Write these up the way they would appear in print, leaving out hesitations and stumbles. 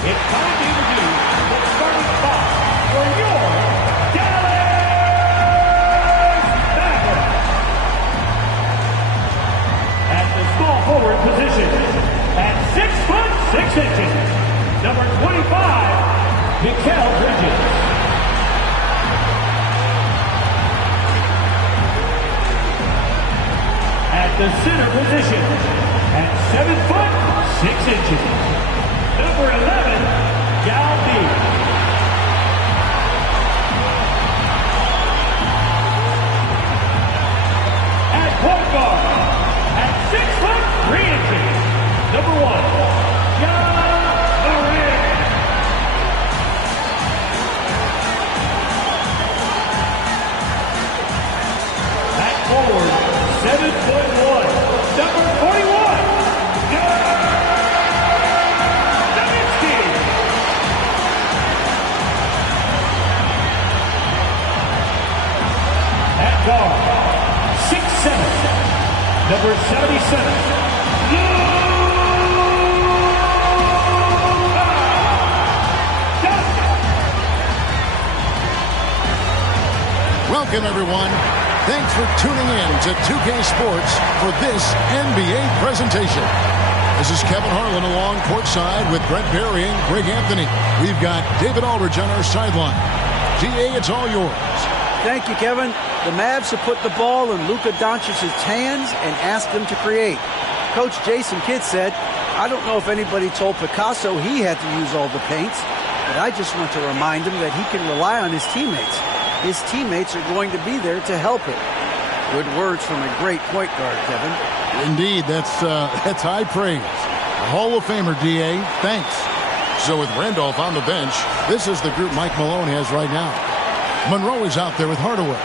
It's time to introduce the starting spot for your Dallas Mavericks. At the small forward position, at 6'6", number 25, Mikal Bridges. At the center position, at 7'6", number 11, Gal B. At point guard, at 6'3", number 1, Ja Morant. At forward, 7'1", number 41, at guard, 6'7", number 77, Welcome, everyone. Thanks for tuning in to 2K Sports for this NBA presentation. This is Kevin Harlan along courtside with Brent Barry and Greg Anthony. We've got David Aldridge on our sideline. GA, it's all yours. Thank you, Kevin. The Mavs have put the ball in Luka Doncic's hands and asked him to create. Coach Jason Kidd said, I don't know if anybody told Picasso he had to use all the paints, but I just want to remind him that he can rely on his teammates. His teammates are going to be there to help him. Good words from a great point guard, Kevin. Indeed, that's high praise. A Hall of Famer, DA. Thanks. So with Randolph on the bench, this is the group Mike Malone has right now. Monroe is out there with Hardaway.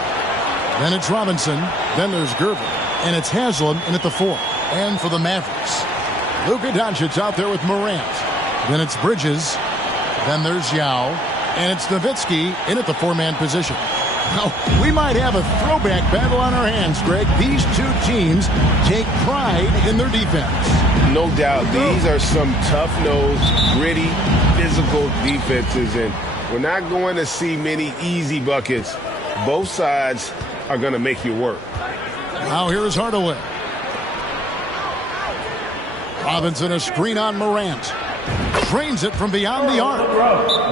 Then it's Robinson. Then there's Gervin. And it's Haslam in at the 4. And for the Mavericks, Luka Doncic out there with Morant. Then it's Bridges. Then there's Yao. And it's Nowitzki in at the 4-man position. Now, we might have a throwback battle on our hands, Greg. These two teams take pride in their defense. No doubt. These are some tough-nosed, gritty, physical defenses, and we're not going to see many easy buckets. Both sides are going to make you work. Now here's Hardaway. Robinson, a screen on Morant. Trains it from beyond the arc.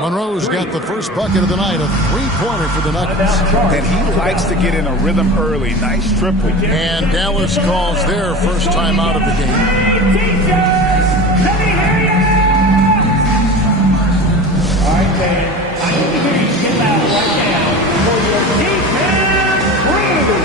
Monroe's got the first bucket of the night, a three-pointer for the Nuggets. And he likes to get in a rhythm early. Nice tripling. And Dallas calls their first time out of the game. Teachers, let me hear you! All right, fans, I need to hear you get loud right now for your defense crew.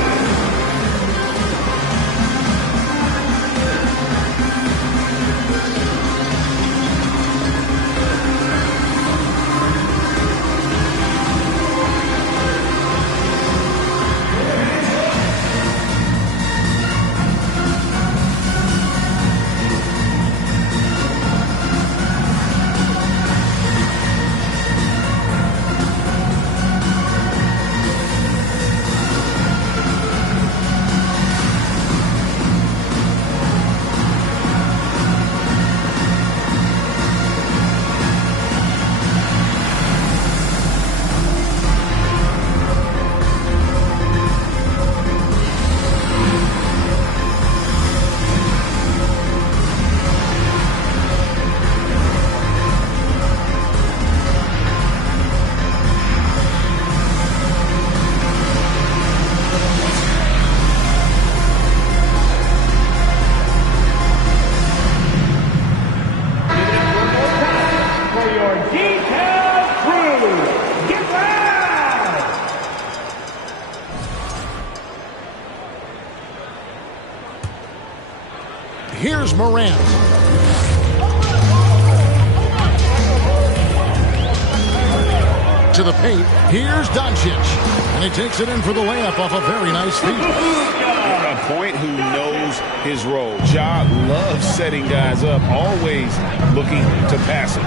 Here's Morant. To the paint. Here's Doncic. And he takes it in for the layup off a very nice feed. A point who knows his role. Ja loves setting guys up, always looking to pass it.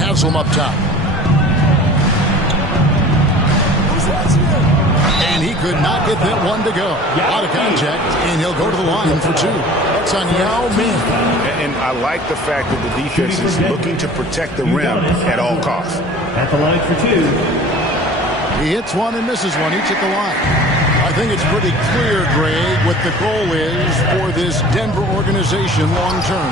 Haslam up top. And he could not get that one to go. Out of contact, and he'll go to the line for two. That's on Yao Ming. And I like the fact that the defense is looking to protect the rim at all costs. At the line for two. He hits one and misses one, each at the line. I think it's pretty clear, Greg, what the goal is for this Denver organization long term.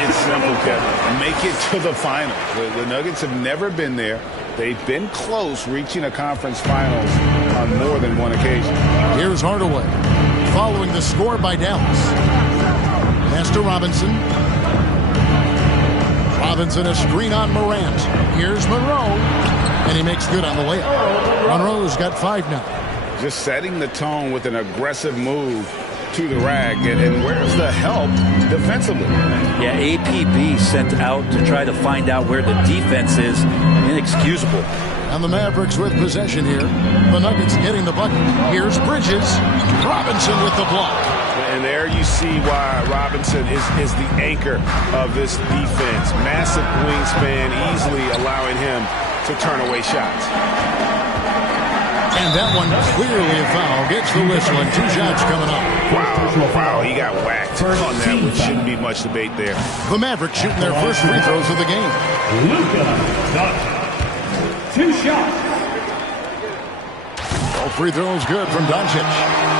It's simple, Kevin. Make it to the finals. The Nuggets have never been there. They've been close reaching a conference finals on more than one occasion. Here's Hardaway following the score by Dallas. Pass to Robinson. Robinson a screen on Morant. Here's Monroe. And he makes good on the layup. Monroe's got 5 now. Just setting the tone with an aggressive move to the rack. And where's the help defensively? Yeah, APB sent out to try to find out where the defense is. Inexcusable. And the Mavericks with possession here. The Nuggets getting the bucket. Here's Bridges. Robinson with the block. And there you see why Robinson is the anchor of this defense. Massive wingspan, easily allowing him to turn away shots. And that one clearly a foul. Gets the whistle and 2 shots coming up. Wow, he got whacked on that, which shouldn't be much debate there. The Mavericks shooting their first free throws of the game. Luka Doncic. 2 shots. All free throws good from Doncic.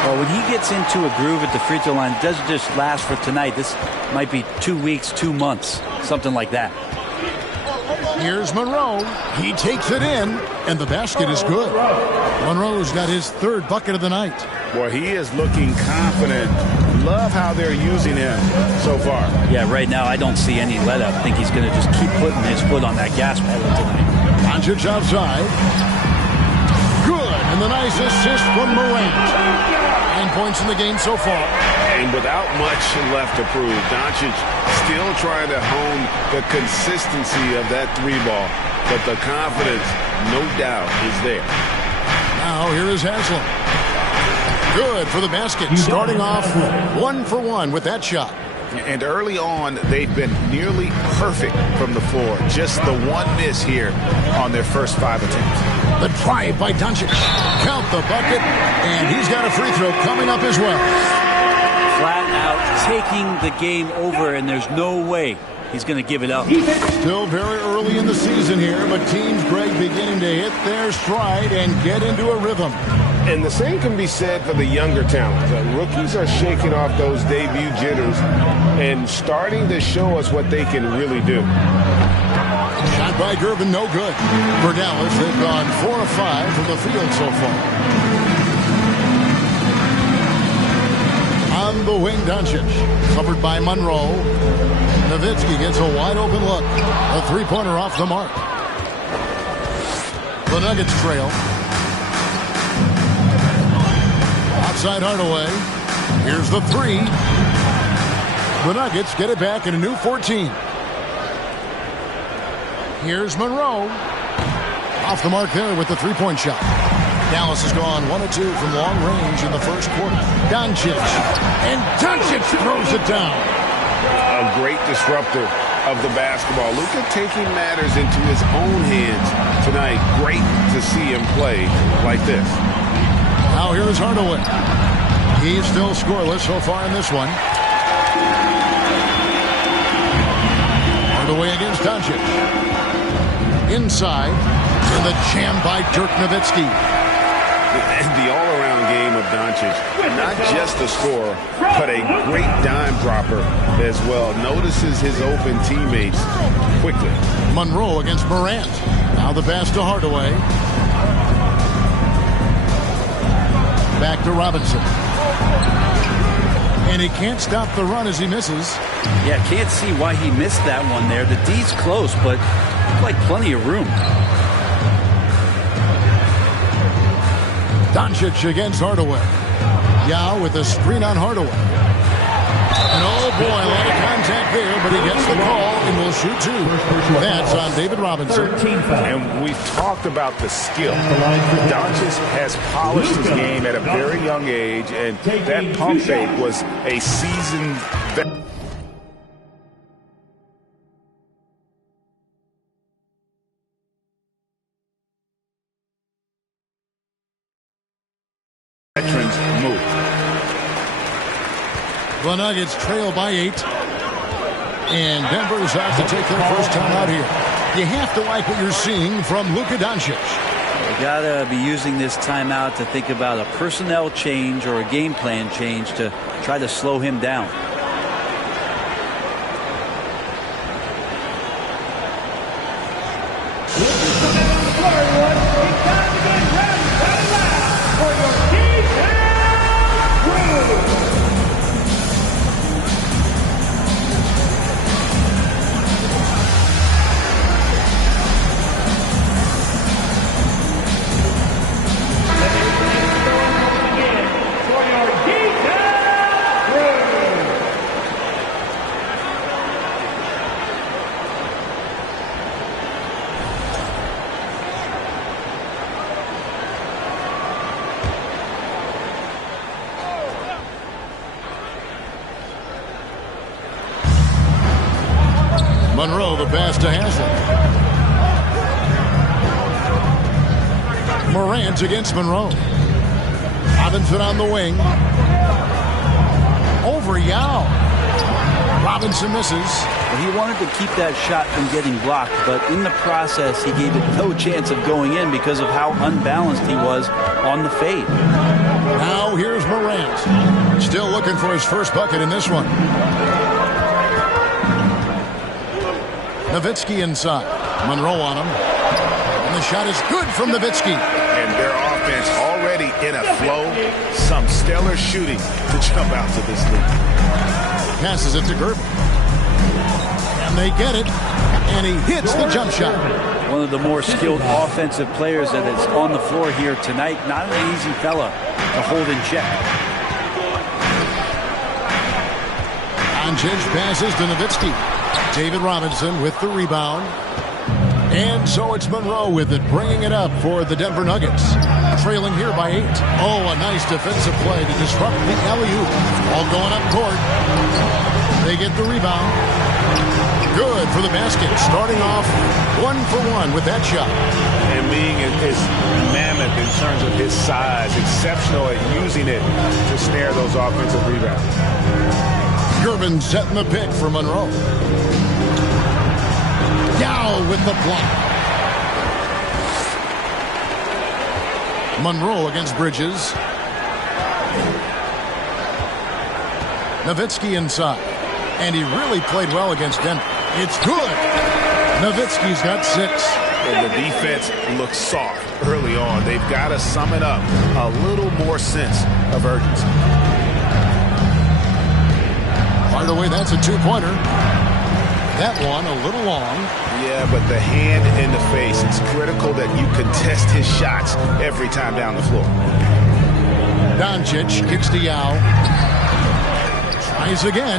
Well, when he gets into a groove at the free throw line, it doesn't just last for tonight. This might be 2 weeks, 2 months, something like that. Here's Monroe. He takes it in, and the basket is good. Monroe's got his 3rd bucket of the night. Boy, he is looking confident. Love how they're using him so far. Yeah, right now I don't see any let up. I think he's going to just keep putting his foot on that gas pedal tonight. Doncic outside. Good, and the nice assist from Morant. 9 points in the game so far. And without much left to prove, Doncic still trying to hone the consistency of that 3-ball. But the confidence, no doubt, is there. Now here is Haslam. Good for the basket. Starting off 1 for 1 with that shot. And early on, they've been nearly perfect from the floor. Just the one miss here on their first 5 attempts. The drive by Doncic. Count the bucket, and he's got a free throw coming up as well. Flat out taking the game over, and there's no way he's going to give it up. Still very early in the season here, but teams, Greg, beginning to hit their stride and get into a rhythm. And the same can be said for the younger talent. Rookies are shaking off those debut jitters and starting to show us what they can really do. Shot by Gervin, no good. For Dallas, they've gone 4 of 5 from the field so far. On the wing, Doncic, covered by Monroe. Nowitzki gets a wide-open look. A 3-pointer off the mark. The Nuggets trail. Outside Hardaway. Here's the 3. The Nuggets get it back in a new 14. Here's Monroe. Off the mark there with the 3-point shot. Dallas has gone 1 of 2 from long range in the first quarter. Doncic. And Doncic throws it down. A great disruptor of the basketball. Luka taking matters into his own hands tonight. Great to see him play like this. Now here is Hardaway. He's still scoreless so far in this one. Hardaway against Doncic. Inside. And the jam by Dirk Nowitzki. And the all-around game of Doncic, not just a scorer, but a great dime dropper as well. Notices his open teammates quickly. Monroe against Morant. Now the pass to Hardaway. Back to Robinson. And he can't stop the run as he misses. Yeah, can't see why he missed that one there. The D's close, but like plenty of room. Doncic against Hardaway. Yao with a screen on Hardaway. And oh boy, a lot of contact there, but he gets the call and will shoot 2. That's on David Robinson. And we've talked about the skill. Doncic has polished his game at a very young age, and that pump fake was a seasoned The Nuggets trail by 8. And Denver's out to take their first time out here. You have to like what you're seeing from Luka Doncic. You gotta be using this timeout to think about a personnel change or a game plan change to try to slow him down. Monroe, the pass to Haslem. Morant against Monroe. Robinson on the wing. Over Yao. Robinson misses. He wanted to keep that shot from getting blocked, but in the process, he gave it no chance of going in because of how unbalanced he was on the fade. Now here's Morant. Still looking for his first bucket in this one. Nowitzki inside. Monroe on him. And the shot is good from Nowitzki. And their offense already in a flow. Some stellar shooting to jump out to this lead. Passes it to Gervin. And they get it. And he hits the jump shot. One of the more skilled offensive players that is on the floor here tonight. Not an easy fella to hold in check. Doncic passes to Nowitzki. David Robinson with the rebound. And so it's Monroe with it, bringing it up for the Denver Nuggets. Trailing here by 8. Oh, a nice defensive play to disrupt the alley-oop. All going up court. They get the rebound. Good for the basket. Starting off 1 for 1 with that shot. And being is mammoth in terms of his size. Exceptional at using it to snare those offensive rebounds. Gervin setting the pick for Monroe. Yao with the block. Monroe against Bridges. Nowitzki inside. And he really played well against Denver. It's good. Nowitzki's got 6. And the defense looks soft early on. They've got to sum it up. A little more sense of urgency. By the way, that's a 2-pointer. That one a little long. Yeah, but the hand in the face. It's critical that you contest his shots every time down the floor. Doncic kicks to Yao. Tries again.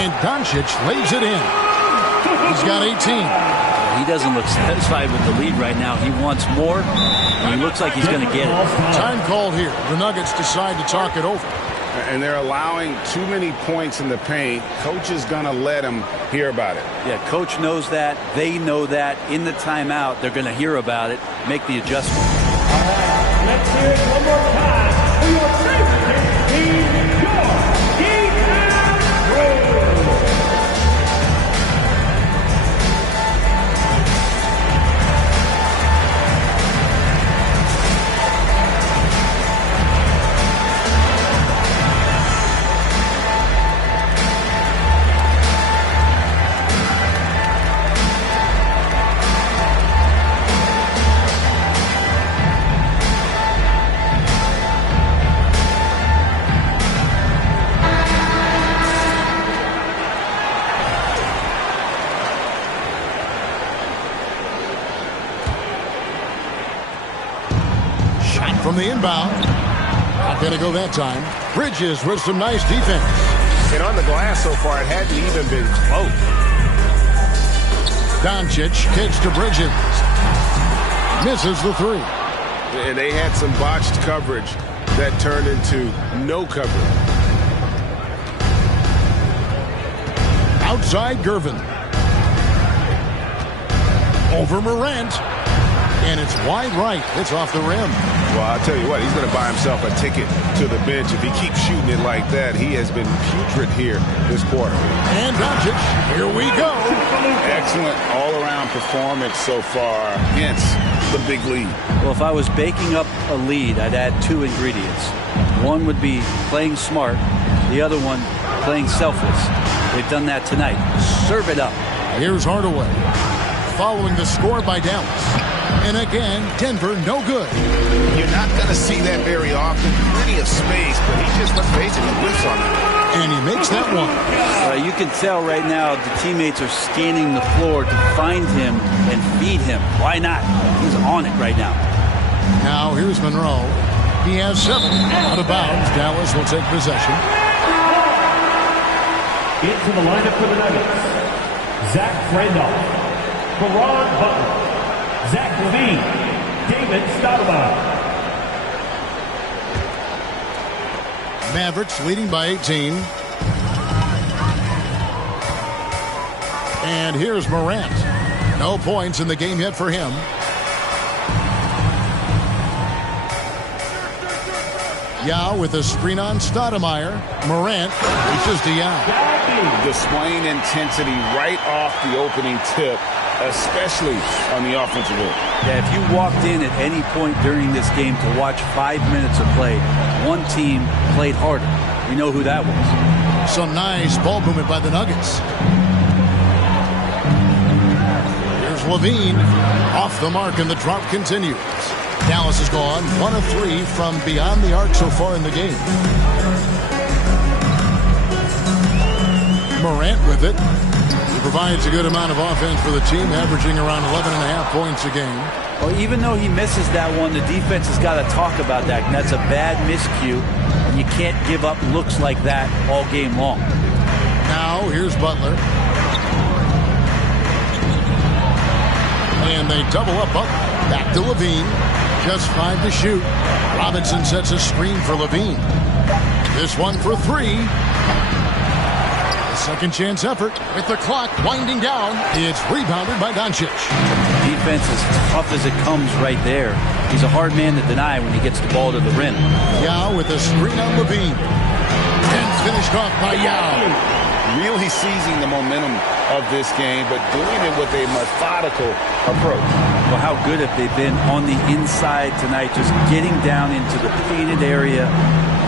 And Doncic lays it in. He's got 18. He doesn't look satisfied with the lead right now. He wants more, and he looks like he's going to get it. Time called here. The Nuggets decide to talk it over. And they're allowing too many points in the paint. Coach is going to let them hear about it. Yeah, coach knows that. They know that. In the timeout, they're going to hear about it, make the adjustment. All right, let's hear it one more time for your favorite team, your defense crew. From the inbound. Not going to go that time. Bridges with some nice defense. And on the glass so far, it hadn't even been close. Doncic kicks to Bridges. Misses the 3. And they had some botched coverage that turned into no coverage. Outside Gervin. Over Morant. And it's wide right. It's off the rim. Well, I'll tell you what, he's going to buy himself a ticket to the bench. If he keeps shooting it like that, he has been putrid here this quarter. And Doncic, here we go. Excellent all-around performance so far against the big lead. Well, if I was baking up a lead, I'd add 2 ingredients. One would be playing smart. The other one, playing selfless. They've done that tonight. Serve it up. Here's Hardaway. Following the score by Dallas. And again, Denver no good. You're not going to see that very often. Plenty of space, but he just, let's face it, he whiffs on it. And he makes that one. You can tell right now the teammates are scanning the floor to find him and feed him. Why not? He's on it right now. Now here's Monroe. He has 7. Out of bounds. Dallas will take possession. Into the lineup for the Nuggets. Zach Randolph, Caron Butler, Zach Levine, David Stoudemire. Mavericks leading by 18. And here's Morant. No points in the game yet for him. Yao with a screen on Stoudemire. Morant reaches to Yao. Displaying intensity right off the opening tip, especially on the offensive end. Yeah, if you walked in at any point during this game to watch 5 minutes of play, one team played harder. We know who that was. Some nice ball movement by the Nuggets. Here's Levine. Off the mark, and the drop continues. Dallas has gone 1 of 3 from beyond the arc so far in the game. Morant with it. He provides a good amount of offense for the team, averaging around 11.5 points a game. Well, even though he misses that one, the defense has got to talk about that. And that's a bad miscue. And you can't give up looks like that all game long. Now, here's Butler. And they double up Butler. Back to Levine. Just 5 to shoot. Robinson sets a screen for Levine. This one for 3. Second chance effort with the clock winding down. It's rebounded by Doncic. Defense as tough as it comes right there. He's a hard man to deny when he gets the ball to the rim. Yao with a screen on Levine. And finished off by Yao. Really seizing the momentum of this game, but doing it with a methodical approach. Well, how good have they been on the inside tonight, just getting down into the painted area,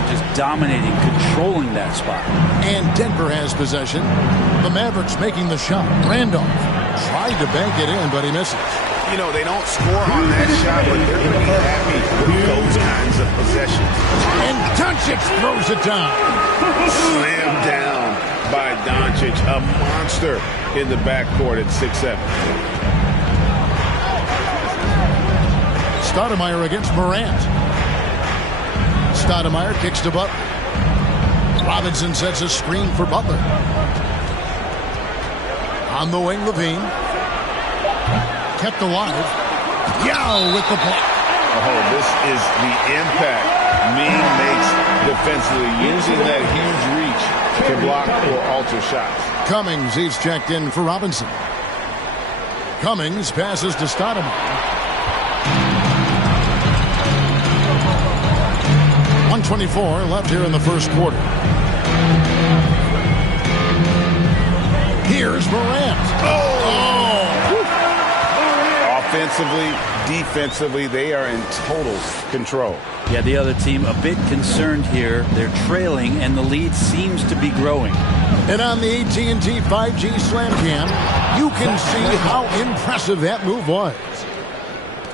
just dominating, controlling that spot. And Denver has possession. The Mavericks making the shot. Randolph tried to bank it in, but he misses. You know, they don't score on that shot, but they're going to be happy with those kinds of possessions. And Doncic throws it down. Slammed down by Doncic, a monster in the backcourt at 6'7". Stoudemire against Morant. Stoudemire kicks to Butler. Robinson sets a screen for Butler. On the wing, Levine. Kept alive. Yao with the block. Oh, this is the impact Ming makes defensively, using that huge reach to block or alter shots. Cummings, he's checked in for Robinson. Cummings passes to Stoudemire. 1:24 left here in the first quarter. Here's Morant. Offensively, defensively, they are in total control. Yeah, the other team a bit concerned here. They're trailing, and the lead seems to be growing. And on the AT&T 5G Slam Cam, you can see how impressive that move was.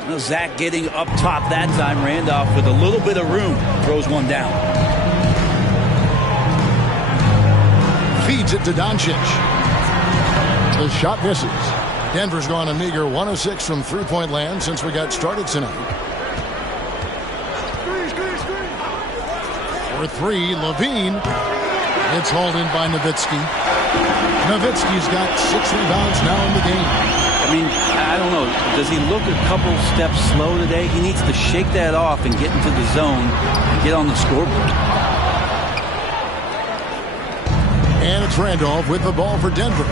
Well, Zach getting up top that time. Randolph with a little bit of room throws one down. Feeds it to Doncic. The shot misses. Denver's gone a meager 1 of 6 from three-point land since we got started tonight. For 3, Levine. It's hauled in by Nowitzki. Nowitzki's got 6 rebounds now in the game. I mean, I don't know. Does he look a couple steps slow today? He needs to shake that off and get into the zone and get on the scoreboard. And it's Randolph with the ball for Denver.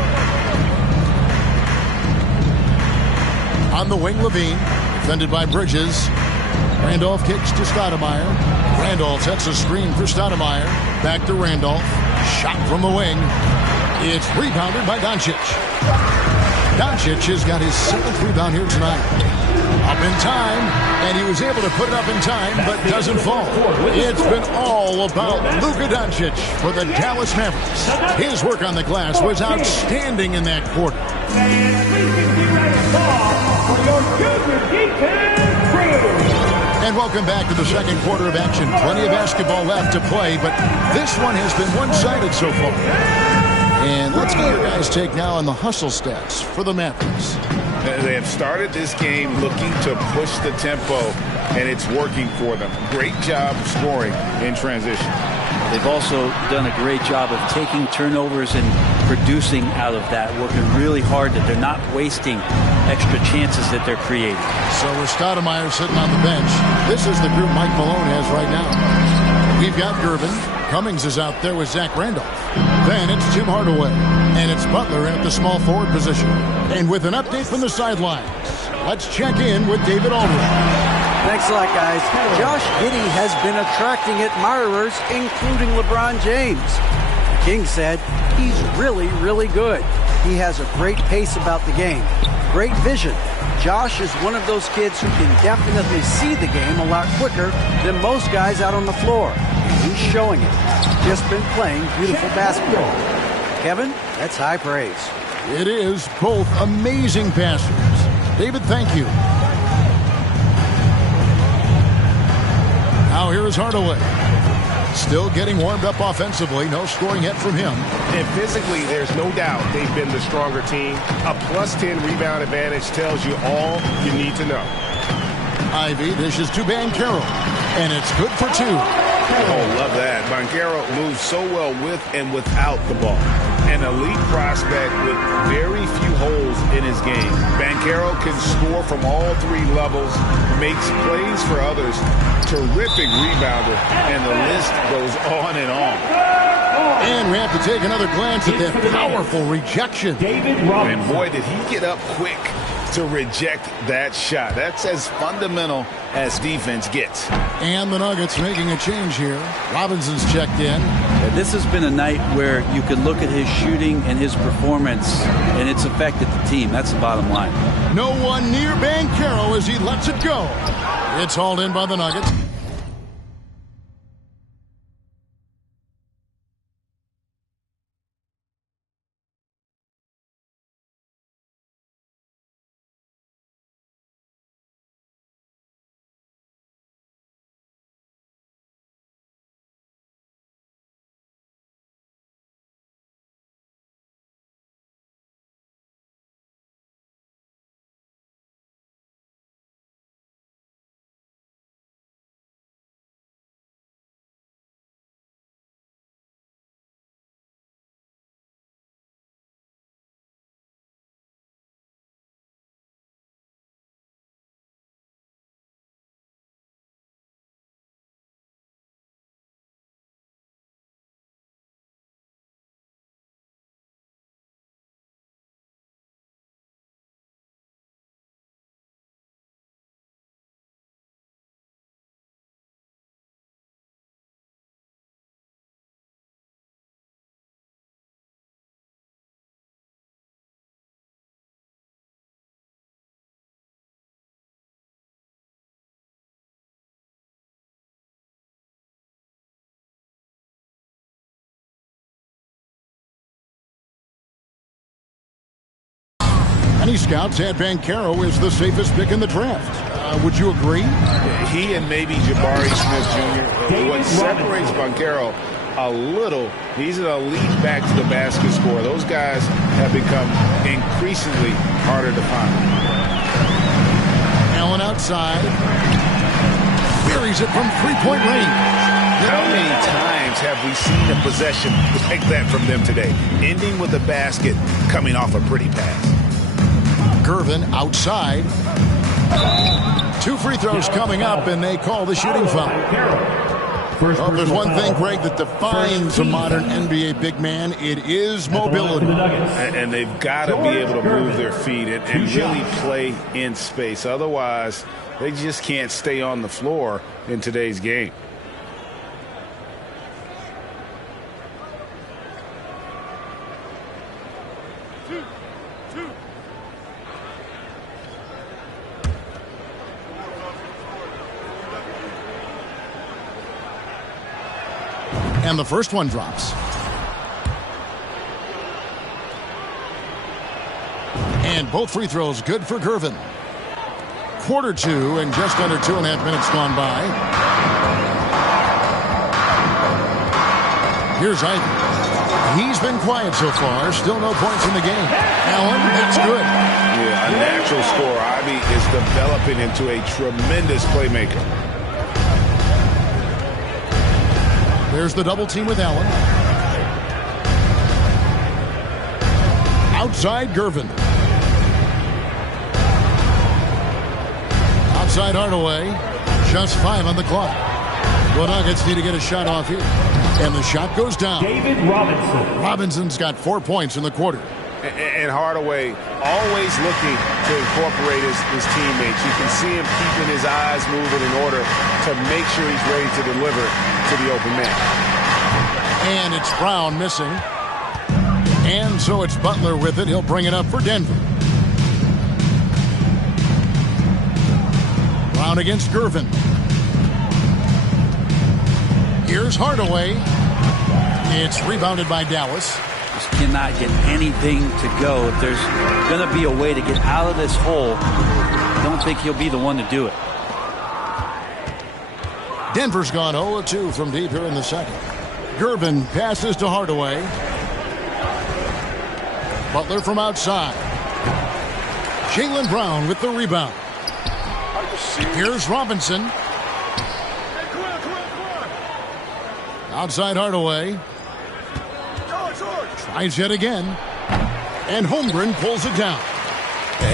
On the wing, Levine Defended by Bridges. Randolph kicks to Stoudemire. Randolph sets a screen for Stoudemire. Back to Randolph. Shot from the wing. It's rebounded by Doncic. Doncic has got his 7th rebound here tonight. Up in time, and he was able to put it up in time, but doesn't fall. It's been all about Luka Doncic for the Dallas Mavericks. His work on the glass was outstanding in that quarter. And welcome back to the second quarter of action. Plenty of basketball left to play, but this one has been one-sided so far. And let's get your guys' take now on the hustle stats for the Mavericks. They have started this game looking to push the tempo, and it's working for them. Great job scoring in transition. They've also done a great job of taking turnovers and producing out of that, working really hard that they're not wasting extra chances that they're creating. So with Stoudemire sitting on the bench, this is the group Mike Malone has right now. We've got Gervin. Cummings is out there with Zach Randolph. Then it's Tim Hardaway. And it's Butler in at the small forward position. And with an update from the sidelines, let's check in with David Aldridge. Thanks a lot, guys. Josh Giddey has been attracting admirers, including LeBron James. The King said he's really, really good. He has a great pace about the game. Great vision. Josh is one of those kids who can definitely see the game a lot quicker than most guys out on the floor. And he's showing it. Just been playing beautiful basketball. Kevin, that's high praise. It is. Both amazing passers. David, thank you. Now here is Hardaway. Still getting warmed up offensively. No scoring yet from him. And physically, there's no doubt they've been the stronger team. A +10 rebound advantage tells you all you need to know. Ivy dishes to Banchero. And it's good for 2. Oh, love that. Banchero moves so well with and without the ball. An elite prospect with very few holes in his game. Banchero can score from all 3 levels, makes plays for others, terrific rebounder, and the list goes on and on. And we have to take another glance at that powerful rejection. And boy, did he get up quick to reject that shot. That's as fundamental as defense gets. And the Nuggets making a change here. Robinson's checked in. This has been a night where you can look at his shooting and his performance, and it's affected the team. That's the bottom line. No one near Banchero as he lets it go. It's hauled in by the Nuggets. Many scouts had Banchero as the safest pick in the draft. Would you agree? He and maybe Jabari Smith Jr. What separates Banchero a little, he's an elite back to the basket scorer. Those guys have become increasingly harder to find. Allen outside. Buries it from three-point range. How many times have we seen a possession like that from them today? Ending with a basket, coming off a pretty pass. Gervin outside. 2 free throws coming up, and they call the shooting foul. First Well, if there's personal one thing, foul. Greg, that defines a modern NBA big man, it is At the line for mobility. the Nuggets. And they've got to be able to move their feet and really play in space. Otherwise, they just can't stay on the floor in today's game. And the first one drops. And both free throws good for Gervin. Quarter two and just under 2.5 minutes gone by. Here's Ivy. He's been quiet so far. Still no points in the game. Allen, that's good. Yeah, a natural scorer. Ivy is developing into a tremendous playmaker. There's the double team with Allen. Outside Gervin. Outside Hardaway. Just 5 on the clock. The Nuggets need to get a shot off here. And the shot goes down. David Robinson. Robinson's got 4 points in the quarter. And Hardaway always looking to incorporate his teammates. You can see him keeping his eyes moving in order to make sure he's ready to deliver to the open man. And it's Brown missing. And so it's Butler with it. He'll bring it up for Denver. Brown against Gervin. Here's Hardaway. It's rebounded by Dallas. Just cannot get anything to go. If there's going to be a way to get out of this hole, I don't think he'll be the one to do it. Denver's gone 0-2 from deep here in the second. Gervin passes to Hardaway. Butler from outside. Jaylen Brown with the rebound. Here's Robinson. Outside Hardaway. Tries yet again. And Holmgren pulls it down.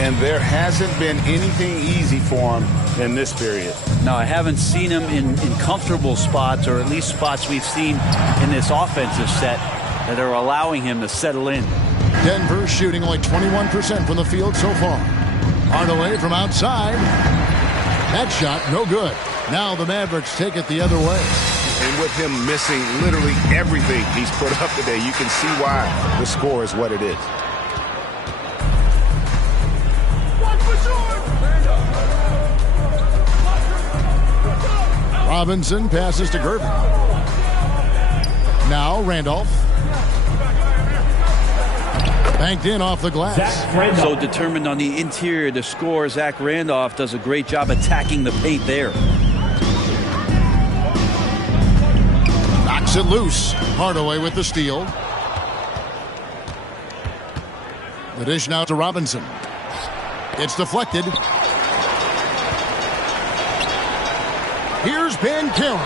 And there hasn't been anything easy for him in this period. No, I haven't seen him in comfortable spots, or at least spots we've seen in this offensive set that are allowing him to settle in. Denver shooting only 21% from the field so far. Hardaway from outside. That shot no good. Now the Mavericks take it the other way. And with him missing literally everything he's put up today, you can see why the score is what it is. Robinson passes to Gervin. Now Randolph. Banked in off the glass. Zach Randolph. So determined on the interior to score. Zach Randolph does a great job attacking the paint there. Knocks it loose. Hardaway with the steal. The dish now to Robinson. It's deflected. Here's Banchero.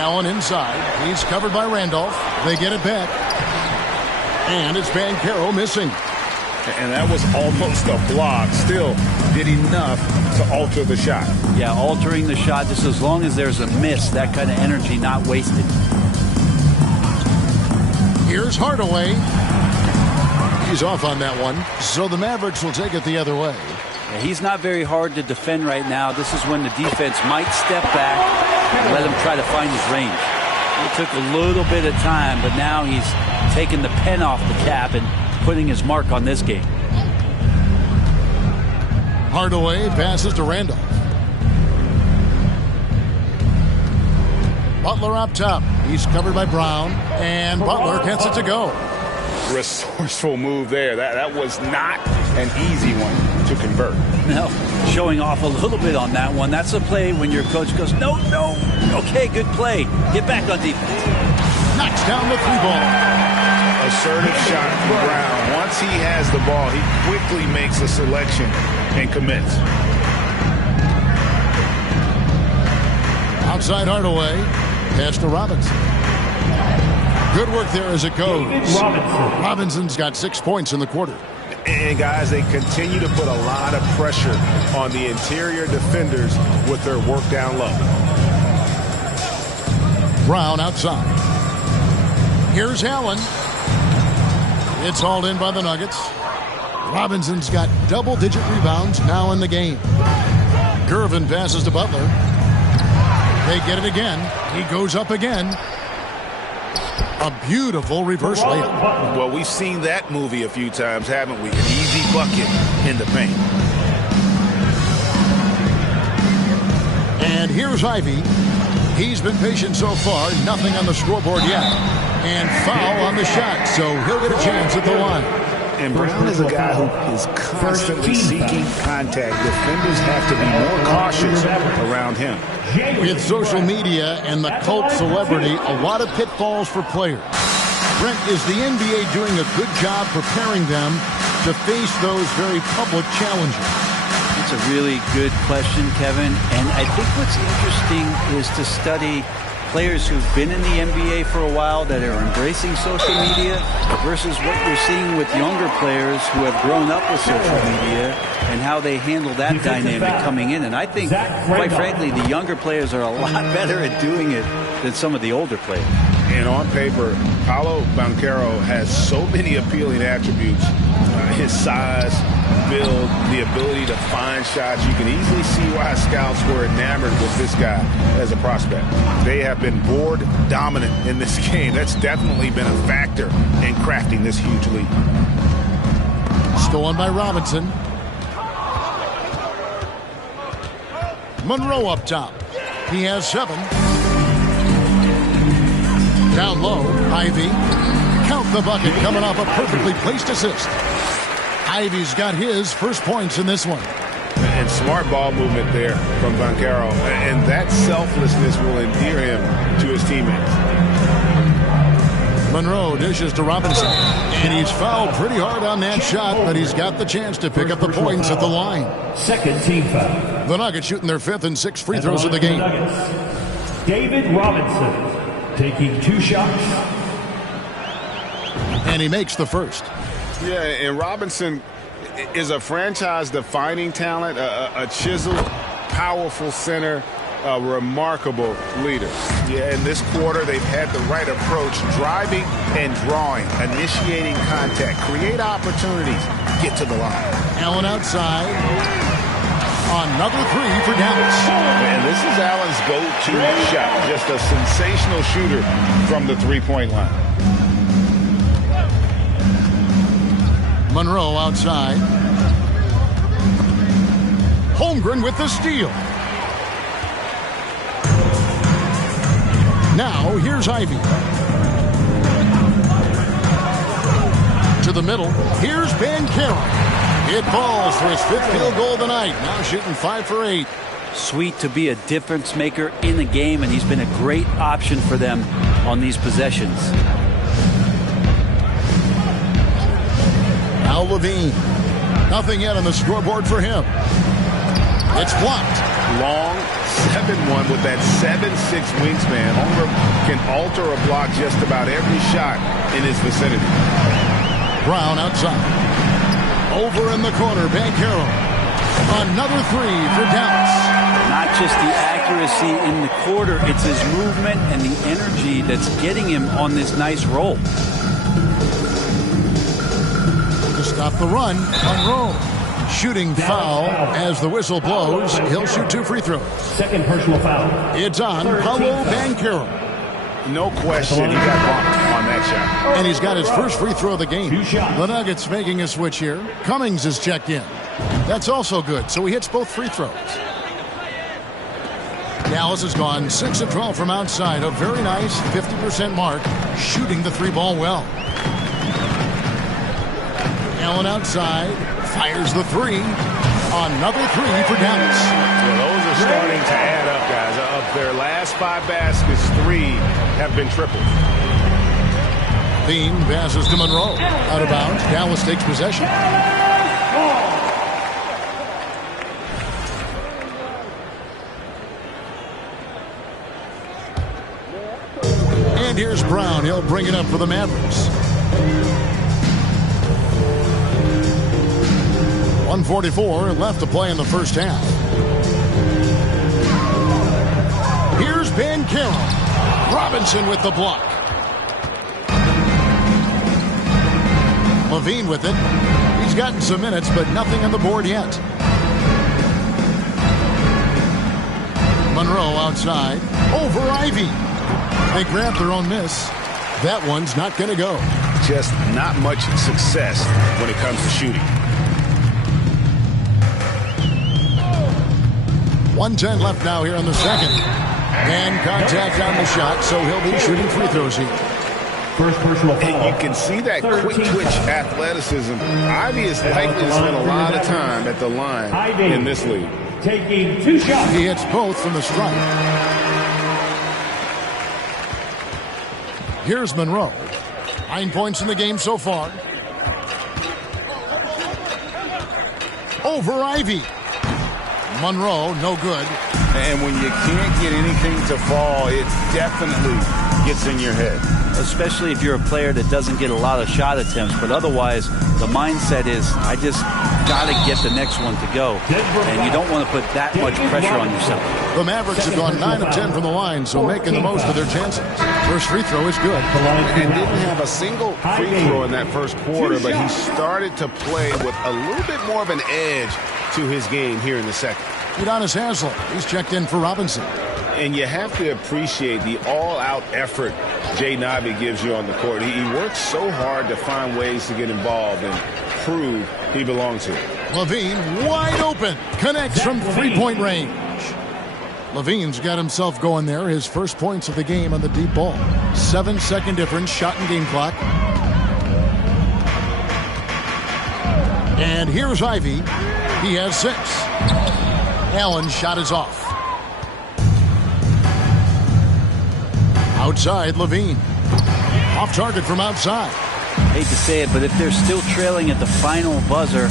Allen inside. He's covered by Randolph. They get it back. And it's Banchero missing. And that was almost a block. Still did enough to alter the shot. Yeah, altering the shot just as long as there's a miss. That kind of energy not wasted. Here's Hardaway. He's off on that one. So the Mavericks will take it the other way. Yeah, he's not very hard to defend right now. This is when the defense might step back and let him try to find his range. It took a little bit of time, but now he's taking the pen off the cap and putting his mark on this game. Hardaway passes to Randolph. Butler up top. He's covered by Brown. And Butler gets it to go. Resourceful move there. That was not an easy one to convert. No, showing off a little bit on that one. That's a play when your coach goes, no. Okay, good play. Get back on defense. Knocks down the three ball. Assertive shot from Brown. Once he has the ball, he quickly makes a selection and commits. Outside Hardaway. Pass to Robinson. Good work there as it goes. David Robinson. Robinson's got 6 points in the quarter. And guys, they continue to put a lot of pressure on the interior defenders with their work down low. Brown outside. Here's Allen. It's hauled in by the Nuggets. Robinson's got double-digit rebounds now in the game. Gervin passes to Butler. They get it again. He goes up again. A beautiful reverse layup. Well, we've seen that movie a few times, haven't we? An easy bucket in the paint. And here's Ivy. He's been patient so far. Nothing on the scoreboard yet. And foul on the shot, so he'll get a chance at the line. And Brown is a guy who is constantly seeking contact. Defenders have to be more cautious around him. With social media and the cult celebrity, a lot of pitfalls for players. Brent, is the NBA doing a good job preparing them to face those very public challenges? It's a really good question, Kevin. And I think what's interesting is to study players who've been in the NBA for a while that are embracing social media versus what you're seeing with younger players who have grown up with social media and how they handle that dynamic coming in. And I think, quite frankly, the younger players are a lot better at doing it than some of the older players. And on paper, Paolo Banchero has so many appealing attributes. His size, build, the ability to find shots. You can easily see why scouts were enamored with this guy as a prospect. They have been board dominant in this game. That's definitely been a factor in crafting this huge lead. Stolen by Robinson. Monroe up top. He has 7. Down low, Ivy. Count the bucket coming off a perfectly placed assist. Ivy's got his first points in this one. And smart ball movement there from Banchero. And that selflessness will endear him to his teammates. Monroe dishes to Robinson. And he's fouled pretty hard on that shot, but he's got the chance to pick up the points at the line. Second team foul. The Nuggets shooting their 5th and 6th free throws of the game. David Robinson taking 2 shots. And he makes the first. Yeah, and Robinson is a franchise-defining talent, a chiseled, powerful center, a remarkable leader. Yeah, in this quarter, they've had the right approach, driving and drawing, initiating contact, create opportunities, get to the line. Allen outside. Another 3 for Dallas. And this is Allen's go-to shot, just a sensational shooter from the three-point line. Monroe outside. Holmgren with the steal. Now, here's Ivy. To the middle. Here's Banchero. It falls for his 5th field goal of the night. Now shooting 5 for 8. Sweet to be a difference maker in the game, and he's been a great option for them on these possessions. Now Levine. Nothing yet on the scoreboard for him. It's blocked. Long 7-1 with that 7'6" wingspan. Holmgren can alter a block just about every shot in his vicinity. Brown outside. Over in the corner, Banchero. Another 3 for Dallas. Not just the accuracy in the quarter, it's his movement and the energy that's getting him on this nice roll. To stop the run, Monroe. Shooting foul as the whistle blows. He'll shoot 2 free throws. Second personal foul. It's on Paolo Banchero. No question he got blocked on that shot. And he's got his first free throw of the game. 2 shots. The Nuggets making a switch here. Cummings is checked in. That's also good, so he hits both free throws. Dallas has gone 6 of 12 from outside. A very nice 50% mark. Shooting the 3-ball well. Allen outside. Fires the 3. Another 3 for Dallas. Well, those are starting to add up, guys. Of their last 5 baskets, 3 have been triples. Bean passes to Monroe. Out of bounds. Dallas takes possession. And here's Brown. He'll bring it up for the Mavericks. 1:44 left to play in the first half. Here's Banchero. Robinson with the block. Levine with it. He's gotten some minutes, but nothing on the board yet. Monroe outside. Over Ivy. They grab their own miss. That one's not going to go. Just not much success when it comes to shooting. 1:10 left now here in the second. And contact on the shot, so he'll be shooting free throws here. First personal foul. And you can see that quick twitch athleticism. Ivy is likely to spend a lot of time at the line in this league. Taking 2 shots. He hits both from the stripe. Here's Monroe. 9 points in the game so far. Over Ivy. Monroe, no good. And when you can't get anything to fall, it definitely gets in your head. Especially if you're a player that doesn't get a lot of shot attempts. But otherwise, the mindset is, I just got to get the next one to go. And you don't want to put that much pressure on yourself. The Mavericks have gone 9 of 10 from the line, so making the most of their chances. First free throw is good. And didn't have a single free throw in that first quarter, but he started to play with a little bit more of an edge to his game here in the second. Udonis Haslem, he's checked in for Robinson. And you have to appreciate the all-out effort Jay Nabi gives you on the court. He works so hard to find ways to get involved and prove he belongs here. Levine wide open, connects from three-point range. Levine's got himself going there, his first points of the game on the deep ball. 7-second difference, shot and game clock. And here's Ivy. He has 6. Allen's shot is off. Outside, Levine. Off target from outside. Hate to say it, but if they're still trailing at the final buzzer,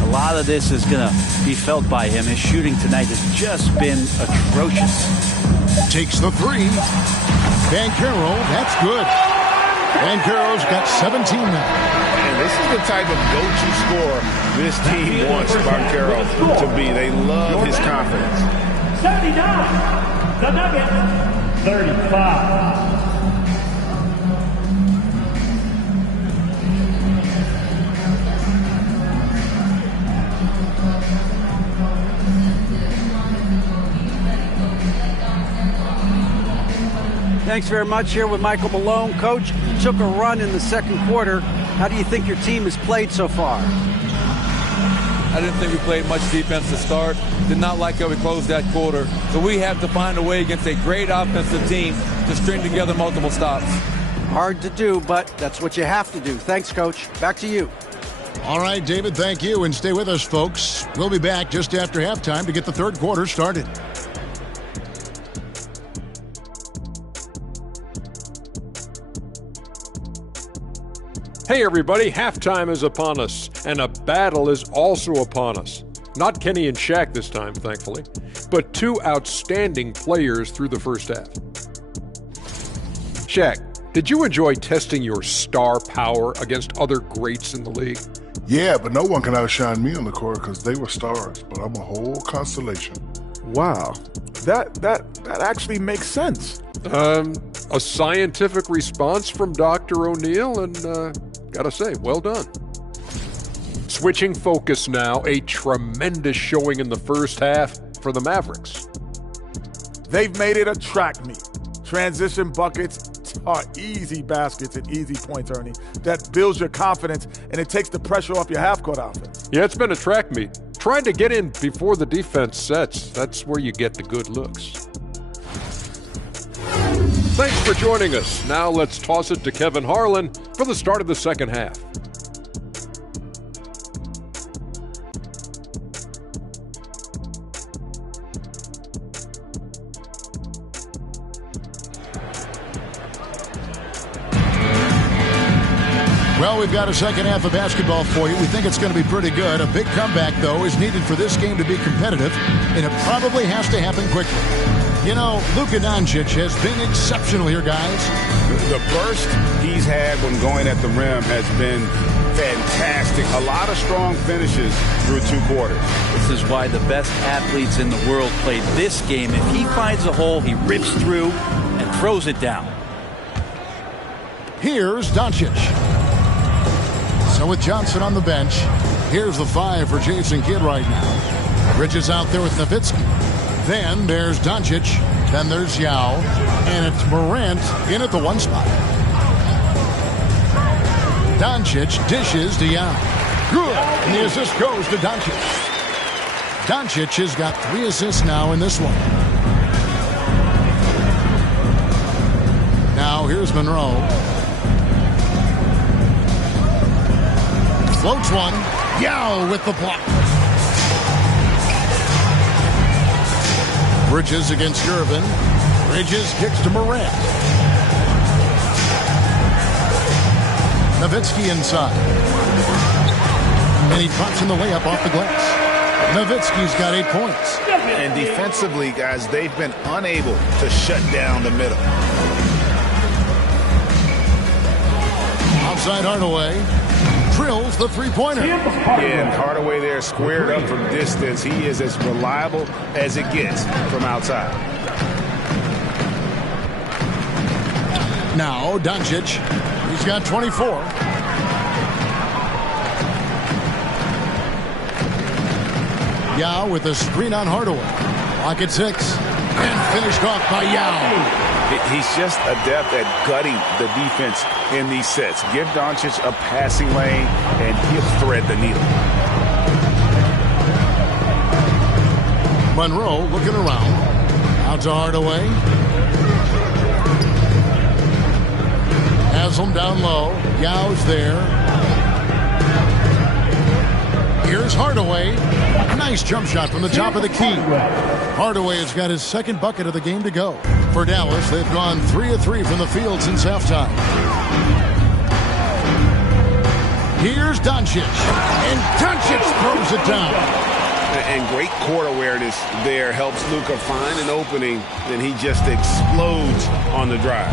a lot of this is going to be felt by him. His shooting tonight has just been atrocious. Takes the 3. Banchero, that's good. Banchero's got 17 now. And this is the type of go-to scorer this team wants Banchero to be. They love his confidence. 79. The Nuggets. 35. Thanks very much. Here with Michael Malone. Coach, you took a run in the second quarter. How do you think your team has played so far? I didn't think we played much defense to start. Did not like how we closed that quarter. So we have to find a way against a great offensive team to string together multiple stops. Hard to do, but that's what you have to do. Thanks, Coach. Back to you. All right, David, thank you. And stay with us, folks. We'll be back just after halftime to get the third quarter started. Hey everybody, halftime is upon us, and a battle is also upon us. Not Kenny and Shaq this time, thankfully, but 2 outstanding players through the first half. Shaq, did you enjoy testing your star power against other greats in the league? Yeah, but no one can outshine me on the court because they were stars, but I'm a whole constellation. Wow, that actually makes sense. A scientific response from Dr. O'Neill, and gotta say, well done. Switching focus now, a tremendous showing in the first half for the Mavericks. They've made it a track meet. Transition buckets are easy baskets and easy points, Ernie. That builds your confidence, and it takes the pressure off your half-court offense. Yeah, it's been a track meet. Trying to get in before the defense sets, that's where you get the good looks. Thanks for joining us. Now let's toss it to Kevin Harlan for the start of the second half. Well, we've got a second half of basketball for you. We think it's going to be pretty good. A big comeback, though, is needed for this game to be competitive, and it probably has to happen quickly. You know, Luka Doncic has been exceptional here, guys. The burst he's had when going at the rim has been fantastic. A lot of strong finishes through 2 quarters. This is why the best athletes in the world play this game. If he finds a hole, he rips through and throws it down. Here's Doncic. So with Johnson on the bench, here's the 5 for Jason Kidd right now. Bridges out there with Nowitzki. Then there's Doncic. Then there's Yao. And it's Morant in at the 1 spot. Doncic dishes to Yao. Good. And the assist goes to Doncic. Doncic has got 3 assists now in this one. Now here's Monroe. Floats one. Yao with the block. Bridges against Gervin. Bridges kicks to Morant. Nowitzki inside. And he drops in the layup off the glass. Nowitzki's got 8 points. And defensively, guys, they've been unable to shut down the middle. Outside Hardaway. Drills the 3-pointer. Yeah, and Hardaway there squared up from distance. He is as reliable as it gets from outside. Now Doncic. He's got 24. Yao with a screen on Hardaway. Lock at 6. And finished off by Yao. He's just adept at gutting the defense in these sets. Give Doncic a passing lane, and he'll thread the needle. Monroe looking around. Out to Hardaway. Has him down low. Yao's there. Here's Hardaway. Nice jump shot from the top of the key. Hardaway has got his 2nd bucket of the game to go. For Dallas, they've gone 3 of 3 from the field since halftime. Here's Doncic. And Doncic throws it down. And great court awareness there helps Luka find an opening, and he just explodes on the drive.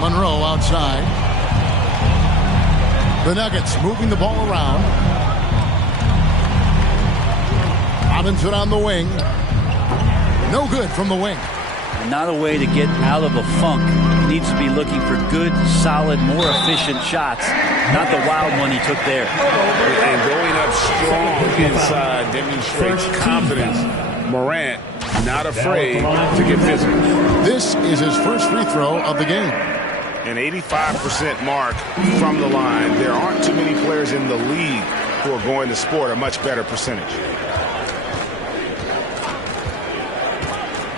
Monroe outside. The Nuggets moving the ball around. Robinson on the wing. No good from the wing. Not a way to get out of a funk. He needs to be looking for good, solid, more efficient shots. Not the wild one he took there. And going up strong inside demonstrates confidence. Morant not afraid to get physical. This is his first free throw of the game. An 85% mark from the line. There aren't too many players in the league who are going to sport a much better percentage.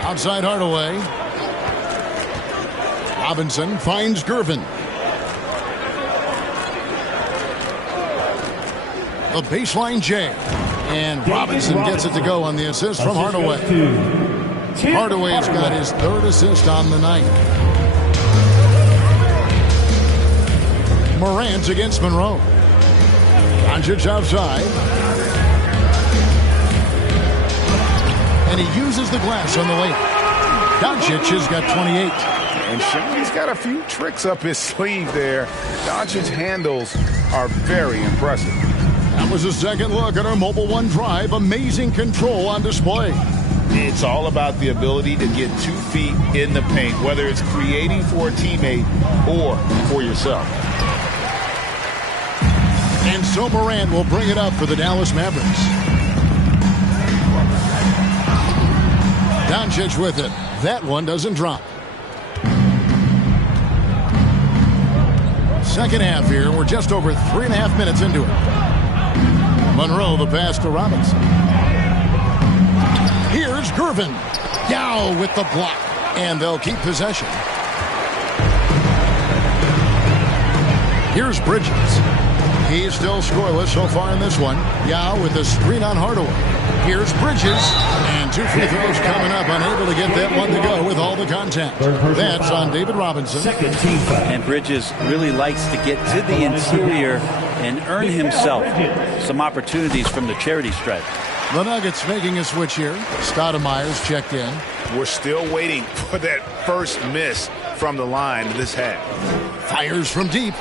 Outside Hardaway. Robinson finds Gervin. The baseline J. And Robinson gets it to go on the assist from Hardaway. Hardaway's got his 3rd assist on the night. Morant against Monroe. Doncic outside. And he uses the glass on the layup. Doncic has got 28. And Sean's got a few tricks up his sleeve there. Doncic's handles are very impressive. That was a second look at our Mobile One Drive. Amazing control on display. It's all about the ability to get 2 feet in the paint, whether it's creating for a teammate or for yourself. And so Morant will bring it up for the Dallas Mavericks. Doncic with it. That one doesn't drop. Second half here. We're just over 3.5 minutes into it. Monroe, the pass to Robinson. Here's Gervin. Yao with the block. And they'll keep possession. Here's Bridges. He's still scoreless so far in this one. Yao with a screen on Hardaway. Here's Bridges. And 2 free throws coming up. Unable to get that one to go with all the contact. That's on David Robinson. And Bridges really likes to get to the interior and earn himself some opportunities from the charity stripe. The Nuggets making a switch here. Stoudemire's checked in. We're still waiting for that first miss from the line this half. Fires from deep.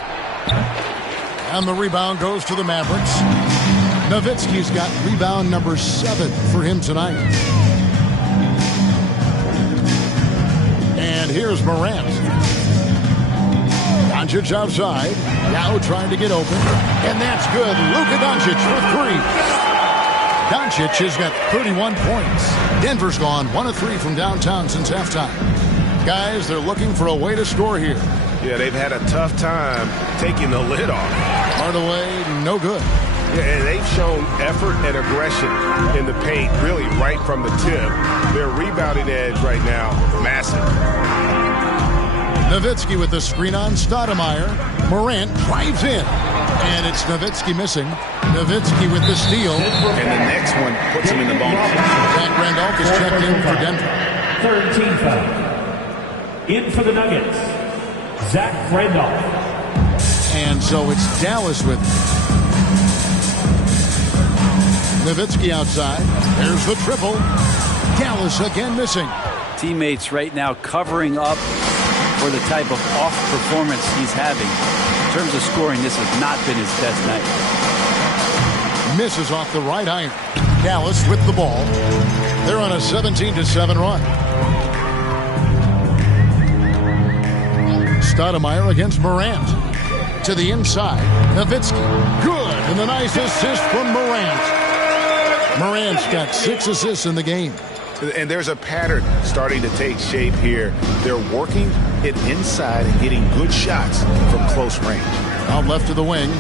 And the rebound goes to the Mavericks. Nowitzki's got rebound number 7 for him tonight. And here's Morant. Doncic outside. Now trying to get open. And that's good. Luka Doncic for 3. Doncic has got 31 points. Denver's gone 1 of 3 from downtown since halftime. Guys, they're looking for a way to score here. Yeah, they've had a tough time taking the lid off. Hardaway, no good. Yeah, and they've shown effort and aggression in the paint, really right from the tip. Their rebounding edge right now, massive. Nowitzki with the screen on Stoudemire. Morant drives in. And it's Nowitzki missing. Nowitzki with the steal. And the next one puts him in the bonus. Zach Randolph is checked in for Denver. Third team foul. In for the Nuggets, Zach Randolph. And so it's Dallas with Nowitzki outside. There's the triple. Dallas again missing. Teammates right now covering up for the type of off performance he's having. In terms of scoring, this has not been his best night. Misses off the right iron. Dallas with the ball. They're on a 17-7 run. Stoudemire against Morant. To the inside. Nowitzki. Good. And a nice assist from Morant. Morant's got 6 assists in the game. And there's a pattern starting to take shape here. They're working it inside and getting good shots from close range. Out left to the wing.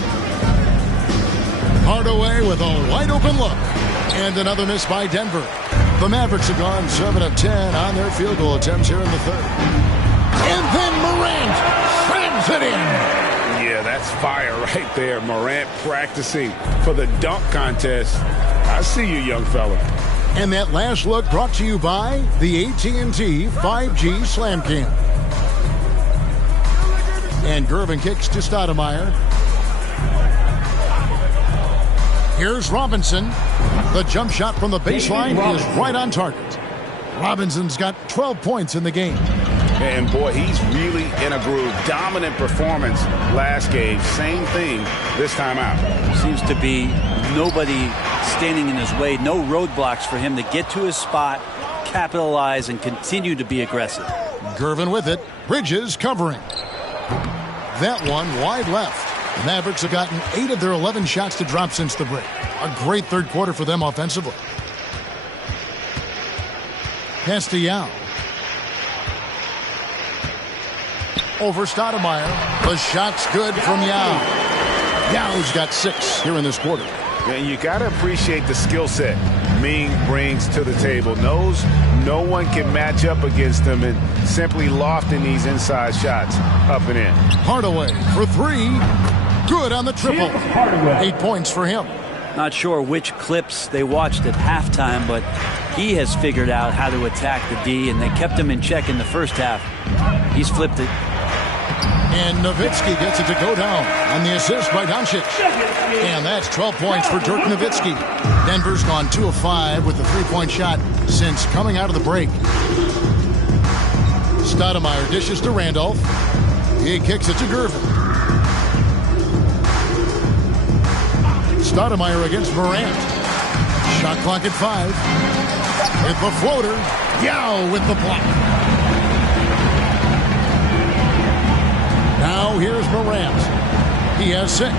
Hardaway with a wide open look. And another miss by Denver. The Mavericks have gone 7 of 10 on their field goal attempts here in the third. And then Morant slams it in. Yeah, that's fire right there. Morant practicing for the dunk contest. I see you, young fella. And that last look brought to you by the AT&T 5G Slam Cam. And Gervin kicks to Stoudemire. Here's Robinson. The jump shot from the baseline is right on target. Robinson's got 12 points in the game. And boy, he's really in a groove. Dominant performance last game. Same thing this time out. Seems to be nobody standing in his way. No roadblocks for him to get to his spot, capitalize, and continue to be aggressive. Gervin with it. Bridges covering. That one wide left. The Mavericks have gotten 8 of their 11 shots to drop since the break. A great third quarter for them offensively. Castellano. Over Stoudemire. The shot's good from Yao. Yao's got 6 here in this quarter. And you got to appreciate the skill set Ming brings to the table. Knows no one can match up against him and simply lofting these inside shots up and in. Hardaway for 3. Good on the triple. 8 points for him. Not sure which clips they watched at halftime, but he has figured out how to attack the D, and they kept him in check in the first half. He's flipped it. And Nowitzki gets it to go down on the assist by Doncic. And that's 12 points for Dirk Nowitzki. Denver's gone 2 of 5 with the 3-point shot since coming out of the break. Stoudemire dishes to Randolph. He kicks it to Gervin. Stoudemire against Morant. Shot clock at 5. With the floater. Yao with the block. Now here's Morant. He has 6.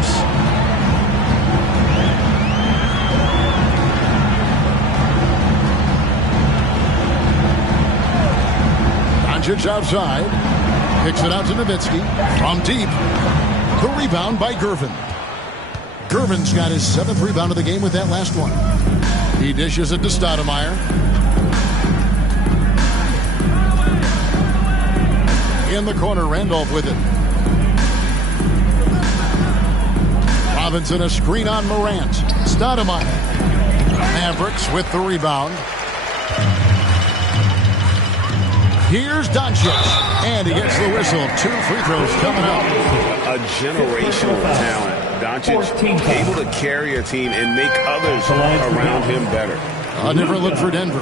Doncic outside. Kicks it out to Nowitzki. From deep. The rebound by Gervin. Gervin's got his 7th rebound of the game with that last one. He dishes it to Stoudemire. In the corner, Randolph with it. Robinson a screen on Morant. Stoudemire. Mavericks with the rebound. Here's Doncic. And he gets the whistle. 2 free throws coming up. A generational talent. Doncic able to carry a team and make others around him better. A different look for Denver.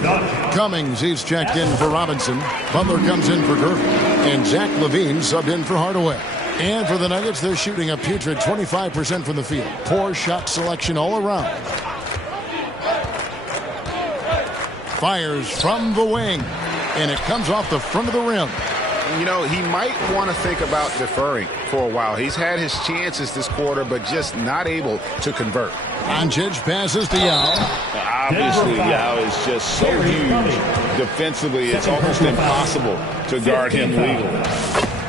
Cummings, he's checked in for Robinson. Butler comes in for Dirk. And Zach LaVine subbed in for Hardaway. And for the Nuggets, they're shooting a putrid 25% from the field. Poor shot selection all around. Fires from the wing. And it comes off the front of the rim. You know, he might want to think about deferring for a while. He's had his chances this quarter, but just not able to convert. Doncic passes to Yao. Obviously, Yao is just so huge defensively, it's almost impossible to guard him legally.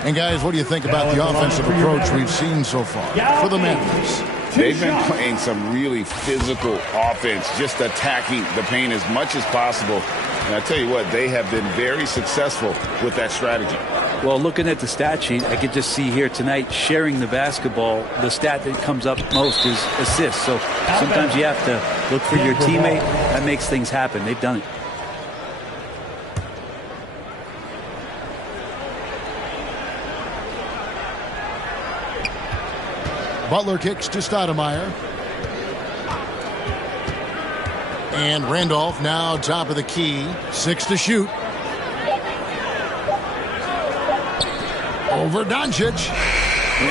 And guys, what do you think about the offensive approach we've seen so far for the Mavericks? They've been playing some really physical offense, just attacking the paint as much as possible. And I tell you what, they have been very successful with that strategy. Well, looking at the stat sheet, I could just see here tonight sharing the basketball. The stat that comes up most is assists. So sometimes you have to look for your teammate. That makes things happen. They've done it. Butler kicks to Stoudemire. And Randolph now top of the key. 6 to shoot. Over Doncic.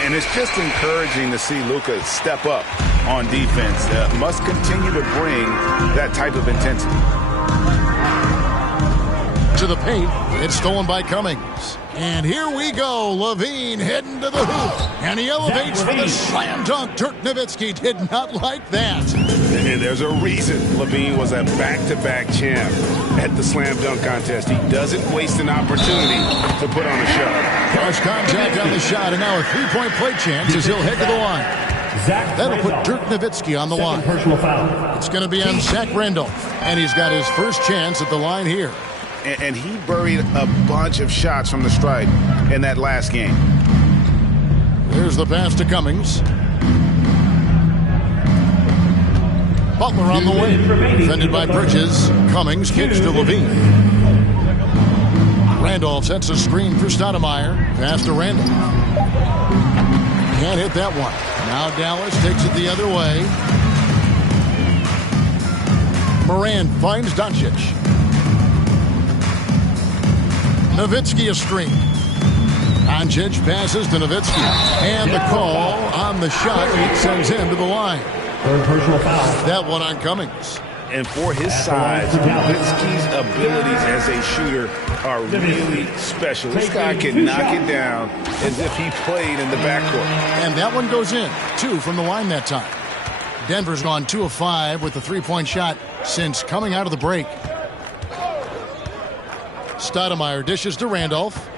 And it's just encouraging to see Luka step up on defense. Must continue to bring that type of intensity. To the paint. It's stolen by Cummings. And here we go. LaVine heading to the hoop. And he elevates for the slam dunk. Dirk Nowitzki did not like that. And there's a reason LaVine was a back-to-back champ at the slam dunk contest. He doesn't waste an opportunity to put on a show. Cross contact on the shot. And now a three-point play chance as he'll head to the line. That'll put Dirk Nowitzki on the line. It's going to be on Zach Randolph. And he's got his first chance at the line here. And he buried a bunch of shots from the stripe in that last game. Here's the pass to Cummings. Butler on the wing. Defended by Bridges. Cummings kicks to LaVine. Randolph sets a screen for Stoudemire. Pass to Randolph. Can't hit that one. Now Dallas takes it the other way. Moran finds Doncic. Nowitzki a screen. Doncic passes to Nowitzki. And the call on the shot sends him to the line. Third personal foul. That one on Cummings. And for his size, Nowitzki's abilities as a shooter are really special. This guy can knock it down as if he played in the backcourt. And that one goes in. 2 from the line that time. Denver's gone 2 of 5 with the three-point shot since coming out of the break. Stoudemire dishes to Randolph.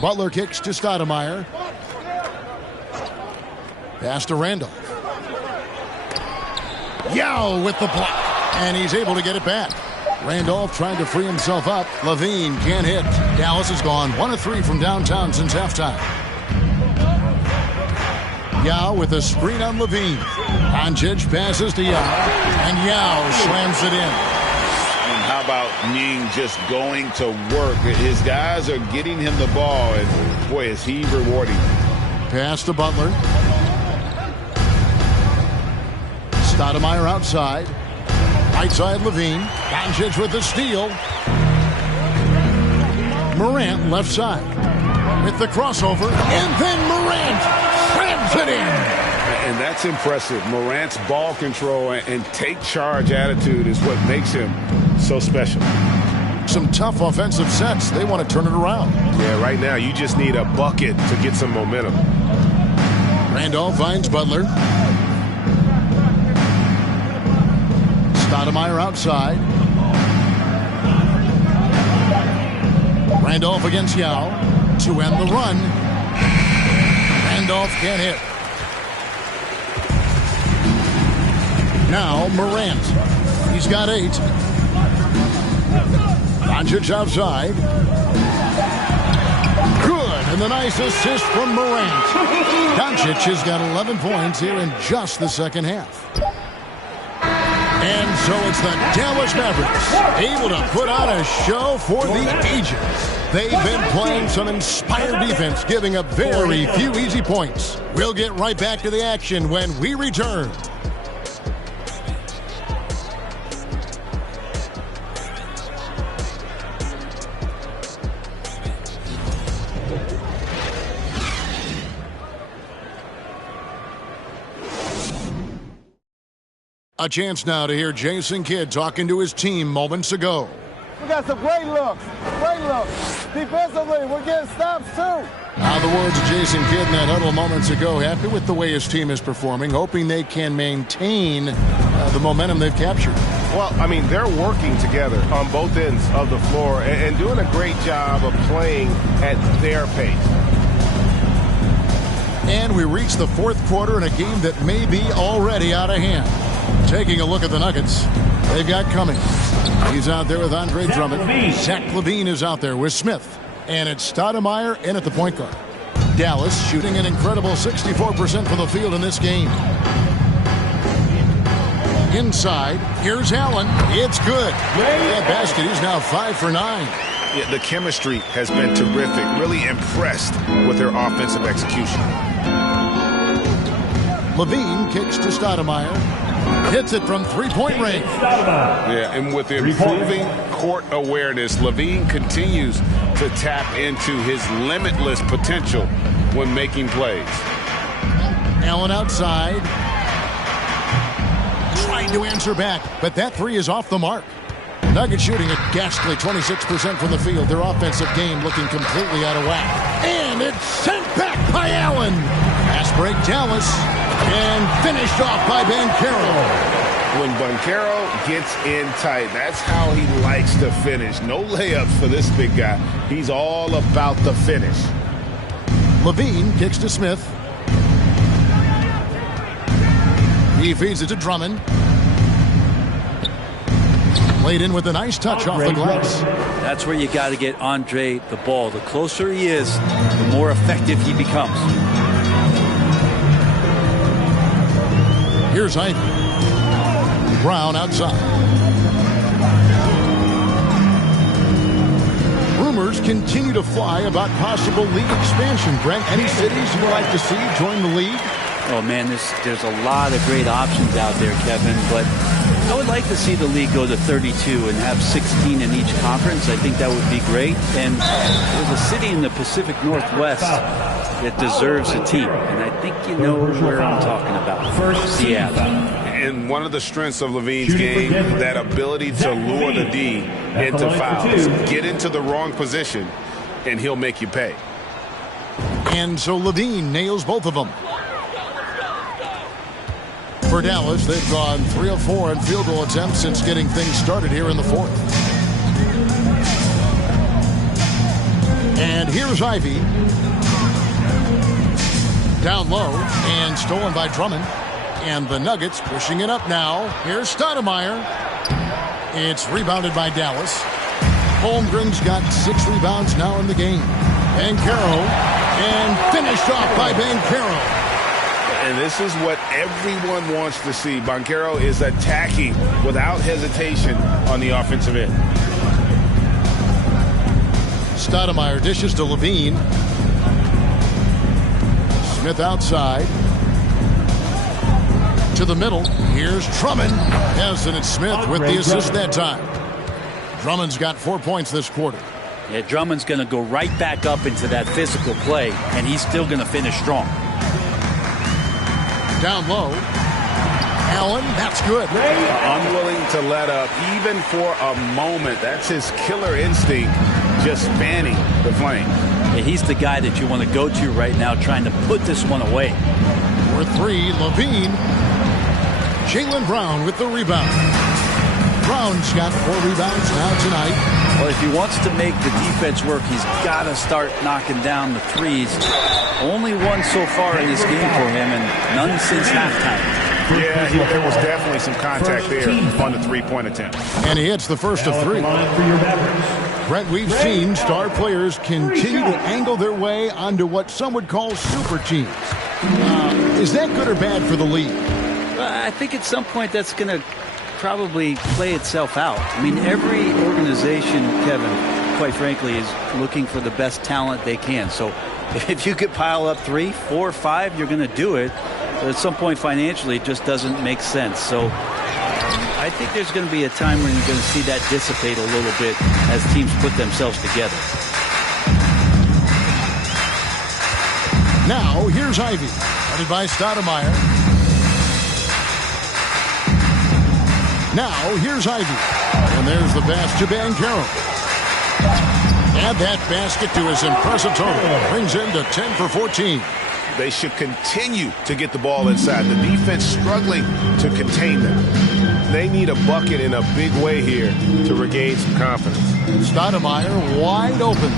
Butler kicks to Stoudemire. Pass to Randolph. Yao with the block. And he's able to get it back. Randolph trying to free himself up. LaVine can't hit. Dallas has gone 1 of 3 from downtown since halftime. Yao with a screen on LaVine. Doncic passes to Yao. And Yao slams it in. How about Ning just going to work? His guys are getting him the ball, and boy, is he rewarding. Pass to Butler. Stoudemire outside. Right side LaVine. Doncic with the steal. Morant left side with the crossover, and then Morant slams it in. And that's impressive. Morant's ball control and take charge attitude is what makes him so special. Some tough offensive sets. They want to turn it around. Yeah, right now you just need a bucket to get some momentum. Randolph finds Butler. Stoudemire outside. Randolph against Yao to end the run. Randolph can't hit. Now Morant. He's got 8. Doncic outside. Good. And the nice assist from Morant. Doncic has got 11 points here in just the second half. And so it's the Dallas Mavericks able to put on a show for the ages. They've been playing some inspired defense, giving up very few easy points. We'll get right back to the action when we return. A chance now to hear Jason Kidd talking to his team moments ago. We got some great looks. Defensively, we're getting stops too. Now the words of Jason Kidd in that huddle moments ago. Happy with the way his team is performing, hoping they can maintain the momentum they've captured. Well, I mean, they're working together on both ends of the floor and doing a great job of playing at their pace. And we reach the fourth quarter in a game that may be already out of hand. Taking a look at the Nuggets, they've got Cummings. He's out there with Andre Drummond. Zach LaVine is out there with Smith. And it's Stoudemire in at the point guard. Dallas shooting an incredible 64% from the field in this game. Inside, here's Allen. It's good. That basket is now 5 for 9. Yeah, the chemistry has been terrific. Really impressed with their offensive execution. LaVine kicks to Stoudemire. Hits it from three-point range. Yeah, and with improving court awareness, LaVine continues to tap into his limitless potential when making plays. Allen outside. Trying to answer back, but that three is off the mark. Nuggets shooting a ghastly 26% from the field. Their offensive game looking completely out of whack. And it's sent back by Allen. Fast break Dallas. And finished off by Banchero. When Banchero gets in tight, that's how he likes to finish. No layups for this big guy. He's all about the finish. LaVine kicks to Smith. He feeds it to Drummond. Played in with a nice touch off the glass. That's where you got to get Andre the ball. The closer he is, the more effective he becomes. Here's Ivy. Brown outside. Rumors continue to fly about possible league expansion. Brent, any cities you'd like to see join the league? Oh, man, there's a lot of great options out there, Kevin, but I would like to see the league go to 32 and have 16 in each conference. I think that would be great. And there's a city in the Pacific Northwest that deserves a team. And I think you know where I'm talking about. Seattle. And one of the strengths of LaVine's game, that ability to lure the D into fouls. Get into the wrong position, and he'll make you pay. And so LaVine nails both of them. For Dallas, they've gone 3 of 4 in field goal attempts since getting things started here in the fourth. And here's Ivy. Down low and stolen by Drummond. And the Nuggets pushing it up now. Here's Stoudemire. It's rebounded by Dallas. Holmgren's got 6 rebounds now in the game. Banchero. And finished off by Banchero. And this is what everyone wants to see. Banchero is attacking without hesitation on the offensive end. Stoudemire dishes to LaVine. Smith outside. To the middle. Here's Drummond. Yes, and it's Smith with the assist that time. Drummond's got 4 points this quarter. Yeah, Drummond's going to go right back up into that physical play, and he's still going to finish strong. Down low. Allen, that's good. Unwilling to let up, even for a moment. That's his killer instinct, just fanning the flame. Yeah, he's the guy that you want to go to right now, trying to put this one away. For 3, LaVine. Jaylen Brown with the rebound. Brown's got 4 rebounds now tonight. Well, if he wants to make the defense work, he's got to start knocking down the threes. Only one so far in this game for him, and none since halftime. Yeah, there was definitely some contact there on the three-point attempt. And he hits the first of 3. Brent, we've seen star players continue to angle their way onto what some would call super teams. Is that good or bad for the league? I think at some point that's going to probably play itself out. I mean, every organization, Kevin, quite frankly, is looking for the best talent they can. So if you could pile up 3, 4, 5, you're going to do it. But at some point financially, it just doesn't make sense. So I think there's going to be a time when you're going to see that dissipate a little bit as teams put themselves together. Now, here's Ivy, headed by Stoudemire. Now, here's Ivy. And there's the pass to Banchero. Add that basket to his impressive total. Brings him to 10 for 14. They should continue to get the ball inside. The defense struggling to contain them. They need a bucket in a big way here to regain some confidence. Stoudemire wide open.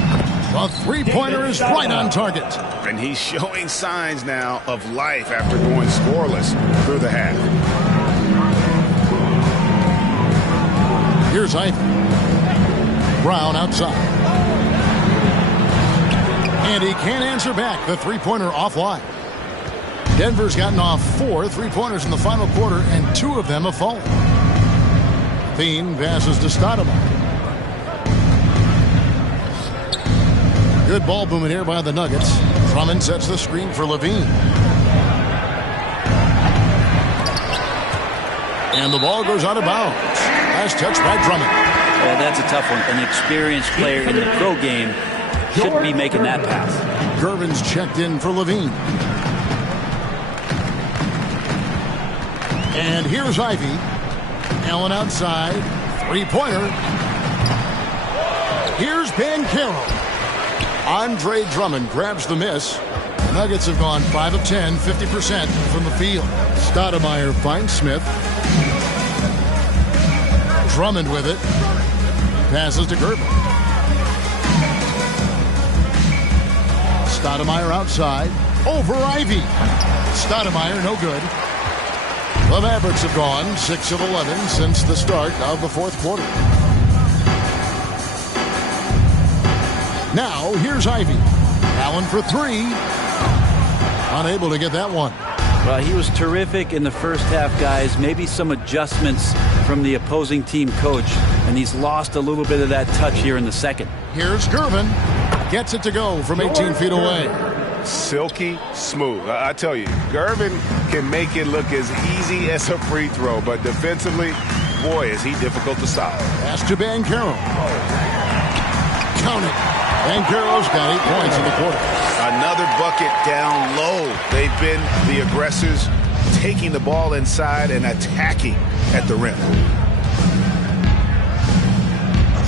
The three-pointer is right on target. And he's showing signs now of life after going scoreless through the half. Here's Ivy. Brown outside. And he can't answer back. The three-pointer offline. Denver's gotten off 4 three-pointers in the final quarter, and 2 of them have fallen. Thien passes to Stoudemire. Good ball movement here by the Nuggets. Drummond sets the screen for Levine. And the ball goes out of bounds. Last touch by Drummond. Well, that's a tough one. An experienced player in the pro game shouldn't be making that pass. Gervin's checked in for Levine. And here's Ivy. Allen outside. Three-pointer. Here's Banchero. Andre Drummond grabs the miss. Nuggets have gone 5 of 10, 50% from the field. Stoudemire finds Smith. Drummond with it. Passes to Gervin. Stoudemire outside. Over Ivy. Stoudemire no good. The Mavericks have gone 6 of 11 since the start of the fourth quarter. Now, here's Ivy. Allen for 3. Unable to get that one. Well, he was terrific in the first half, guys. Maybe some adjustments from the opposing team coach, and he's lost a little bit of that touch here in the second. Here's Gervin. Gets it to go from 18 feet away. Silky smooth. I tell you, Gervin can make it look as easy as a free throw, but defensively, boy, is he difficult to stop. Pass to Banchero. Count it. Banchero's got 8 points in the quarter. Another bucket down low. They've been the aggressors, taking the ball inside and attacking at the rim.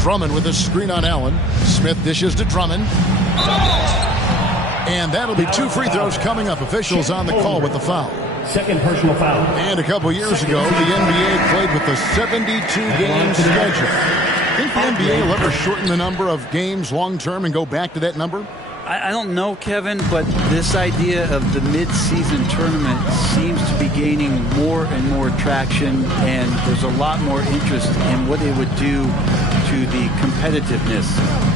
Drummond with a screen on Allen. Smith dishes to Drummond. And that'll be 2 free throws coming up. Officials on the call with the foul. Second personal foul. And a couple years ago, the NBA played with the 72-game schedule. Think the NBA will ever shorten the number of games long-term and go back to that number? I don't know, Kevin, but this idea of the mid-season tournament seems to be gaining more and more traction, and there's a lot more interest in what it would do to the competitiveness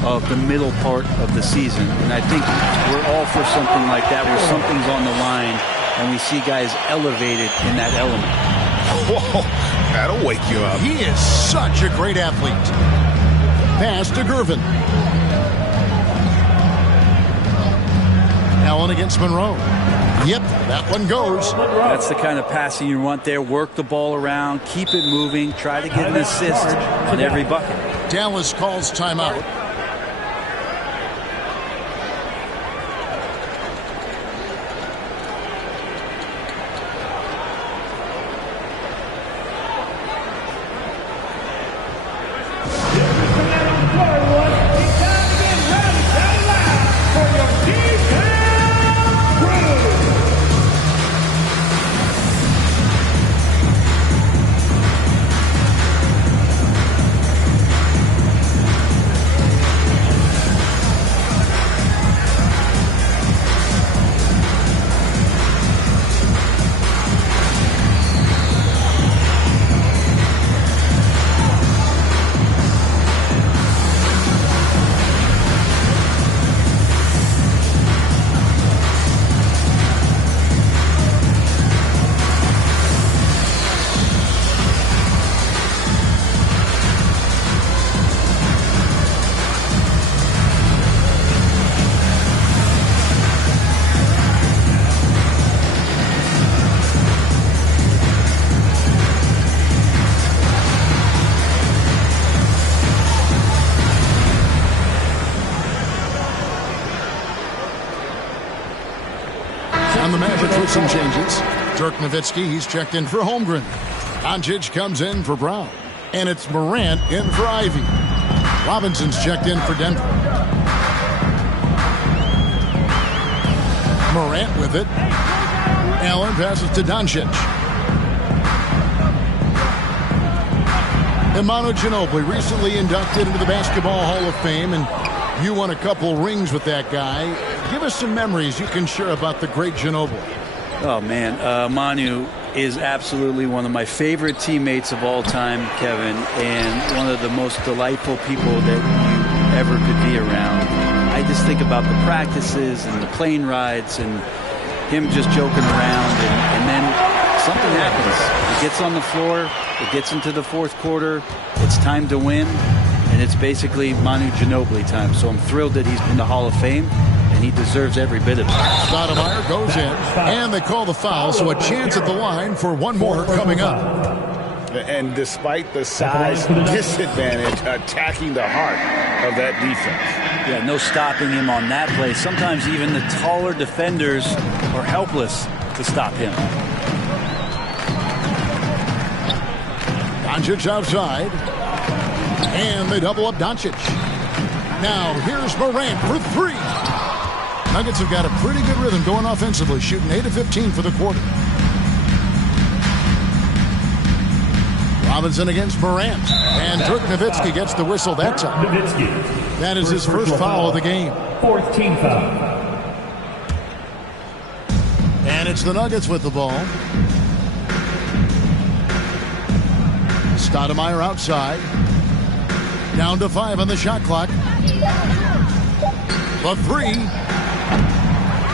of the middle part of the season. And I think we're all for something like that, where something's on the line, and we see guys elevated in that element. Whoa, that'll wake you up. He is such a great athlete. Pass to Gervin. Allen against Monroe. Yep, that one goes. That's the kind of passing you want there. Work the ball around, keep it moving, try to get an assist on every bucket. Dallas calls timeout. And the Mavericks with some changes. Dirk Nowitzki, he's checked in for Holmgren. Doncic comes in for Brown. And it's Morant in for Ivy. Robinson's checked in for Denver. Morant with it. Allen passes to Doncic. And Manu Ginobili, recently inducted into the Basketball Hall of Fame, and you won a couple rings with that guy. Give us some memories you can share about the great Ginobili. Oh, man. Manu is absolutely one of my favorite teammates of all time, Kevin, and one of the most delightful people that you ever could be around. I just think about the practices and the plane rides and him just joking around, and then something happens. He gets on the floor, it gets into the fourth quarter, it's time to win, and it's basically Manu Ginobili time. So I'm thrilled that he's in the Hall of Fame, and he deserves every bit of it. Stoudemire goes in, and they call the foul, so a chance at the line for one more coming up. And despite the size disadvantage, attacking the heart of that defense. Yeah, no stopping him on that play. Sometimes even the taller defenders are helpless to stop him. Doncic outside. And they double up Doncic. Now here's Morant for three. Nuggets have got a pretty good rhythm going offensively, shooting 8 of 15 for the quarter. Robinson against Morant. And Dirk Nowitzki gets the whistle that time. That is his first foul of the game. Fourth team foul. And it's the Nuggets with the ball. Stoudemire outside. Down to 5 on the shot clock. The three.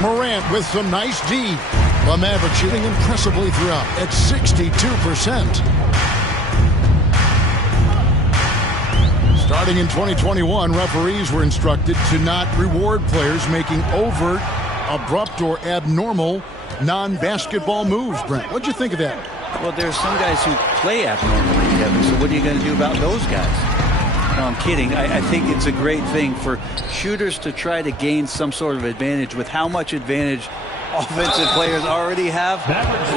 Morant with some nice D. The Mavericks shooting impressively throughout at 62%. Starting in 2021, referees were instructed to not reward players making overt, abrupt, or abnormal non-basketball moves. Brent, what'd you think of that? Well, there are some guys who play abnormally, Kevin, so what are you going to do about those guys? No, I'm kidding. I think it's a great thing for shooters to try to gain some sort of advantage. With how much advantage offensive players already have,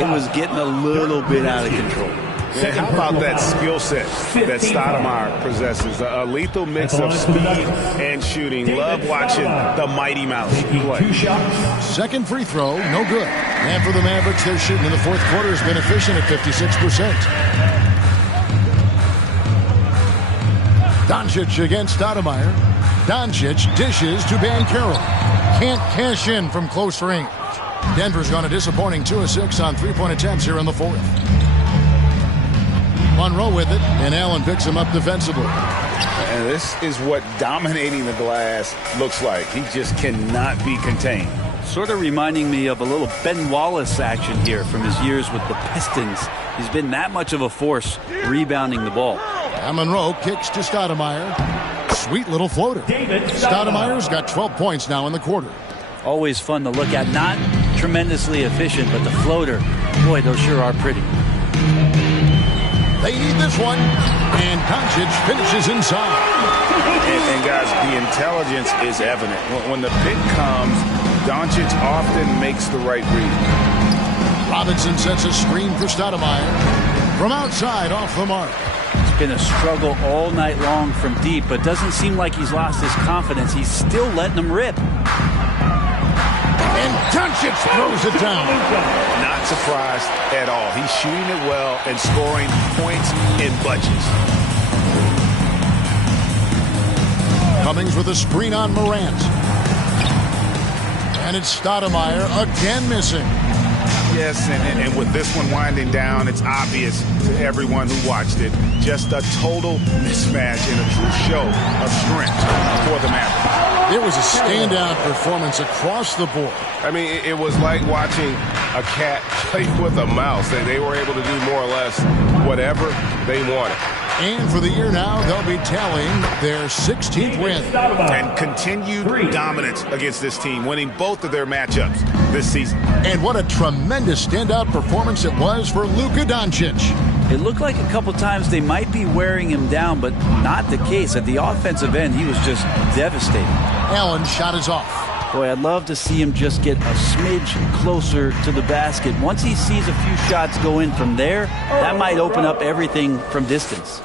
it was getting a little bit out of control. Yeah, how about that skill set that Stoudemire possesses? A lethal mix of speed and shooting. Love watching the Mighty Mouse play. Second free throw, no good. And for the Mavericks, their shooting in the fourth quarter has been efficient at 56%. Doncic against Stoudemire. Doncic dishes to Banchero. Can't cash in from close range. Denver's gone a disappointing 2 of 6 on three-point attempts here in the fourth. Monroe with it, and Allen picks him up defensively. And this is what dominating the glass looks like. He just cannot be contained. Sort of reminding me of a little Ben Wallace action here from his years with the Pistons. He's been that much of a force rebounding the ball. And Monroe kicks to Stoudemire. Sweet little floater. Stoudemire's got 12 points now in the quarter. Always fun to look at. Not tremendously efficient, but the floater, boy, those sure are pretty. They need this one, and Doncic finishes inside. And guys, the intelligence is evident. When the pick comes, Doncic often makes the right read. Robinson sets a screen for Stoudemire. From outside, off the mark. It's been a struggle all night long from deep, but doesn't seem like he's lost his confidence. He's still letting them rip. And Doncic throws it down. Not surprised at all. He's shooting it well and scoring points in bunches. Cummings with a screen on Morant. And it's Stoudemire again missing. Yes, and with this one winding down, it's obvious to everyone who watched it. Just a total mismatch and a true show of strength for the Mavericks. It was a standout performance across the board. I mean, it was like watching a cat play with a mouse. They were able to do more or less whatever they wanted. And for the year now, they'll be tallying their 16th win. And continued dominance against this team, winning both of their matchups this season. And what a tremendous standout performance it was for Luka Doncic. It looked like a couple times they might be wearing him down, but not the case. At the offensive end, he was just devastating. Allen's shot is off. Boy, I'd love to see him just get a smidge closer to the basket. Once he sees a few shots go in from there, that might open up everything from distance.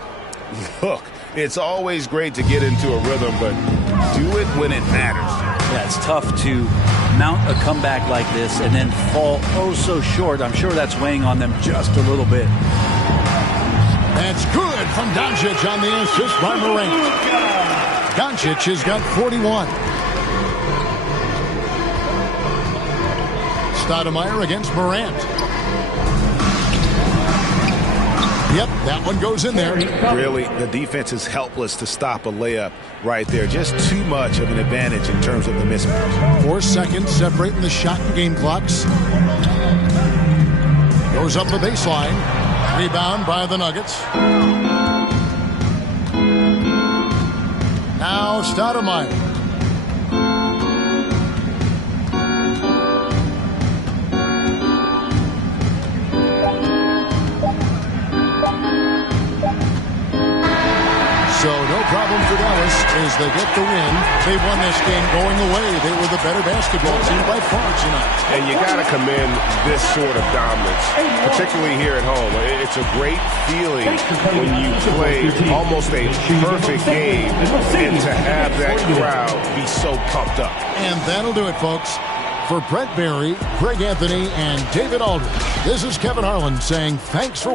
Look, it's always great to get into a rhythm, but do it when it matters. Yeah, it's tough to mount a comeback like this and then fall oh so short. I'm sure that's weighing on them just a little bit. That's good from Doncic on the assist by Morant. Doncic has got 41. Stoudemire against Morant. Yep, that one goes in there. Really, the defense is helpless to stop a layup right there. Just too much of an advantage in terms of the mismatch. 4 seconds separating the shot and game clocks. Goes up the baseline. Rebound by the Nuggets. Now Stoudemire. So no problem for Dallas as they get the win. They won this game going away. They were the better basketball team by far tonight. And you got to commend this sort of dominance, particularly here at home. It's a great feeling when you play almost a perfect game and to have that crowd be so pumped up. And that'll do it, folks. For Brett Barry, Greg Anthony, and David Aldridge, this is Kevin Harlan saying thanks for watching.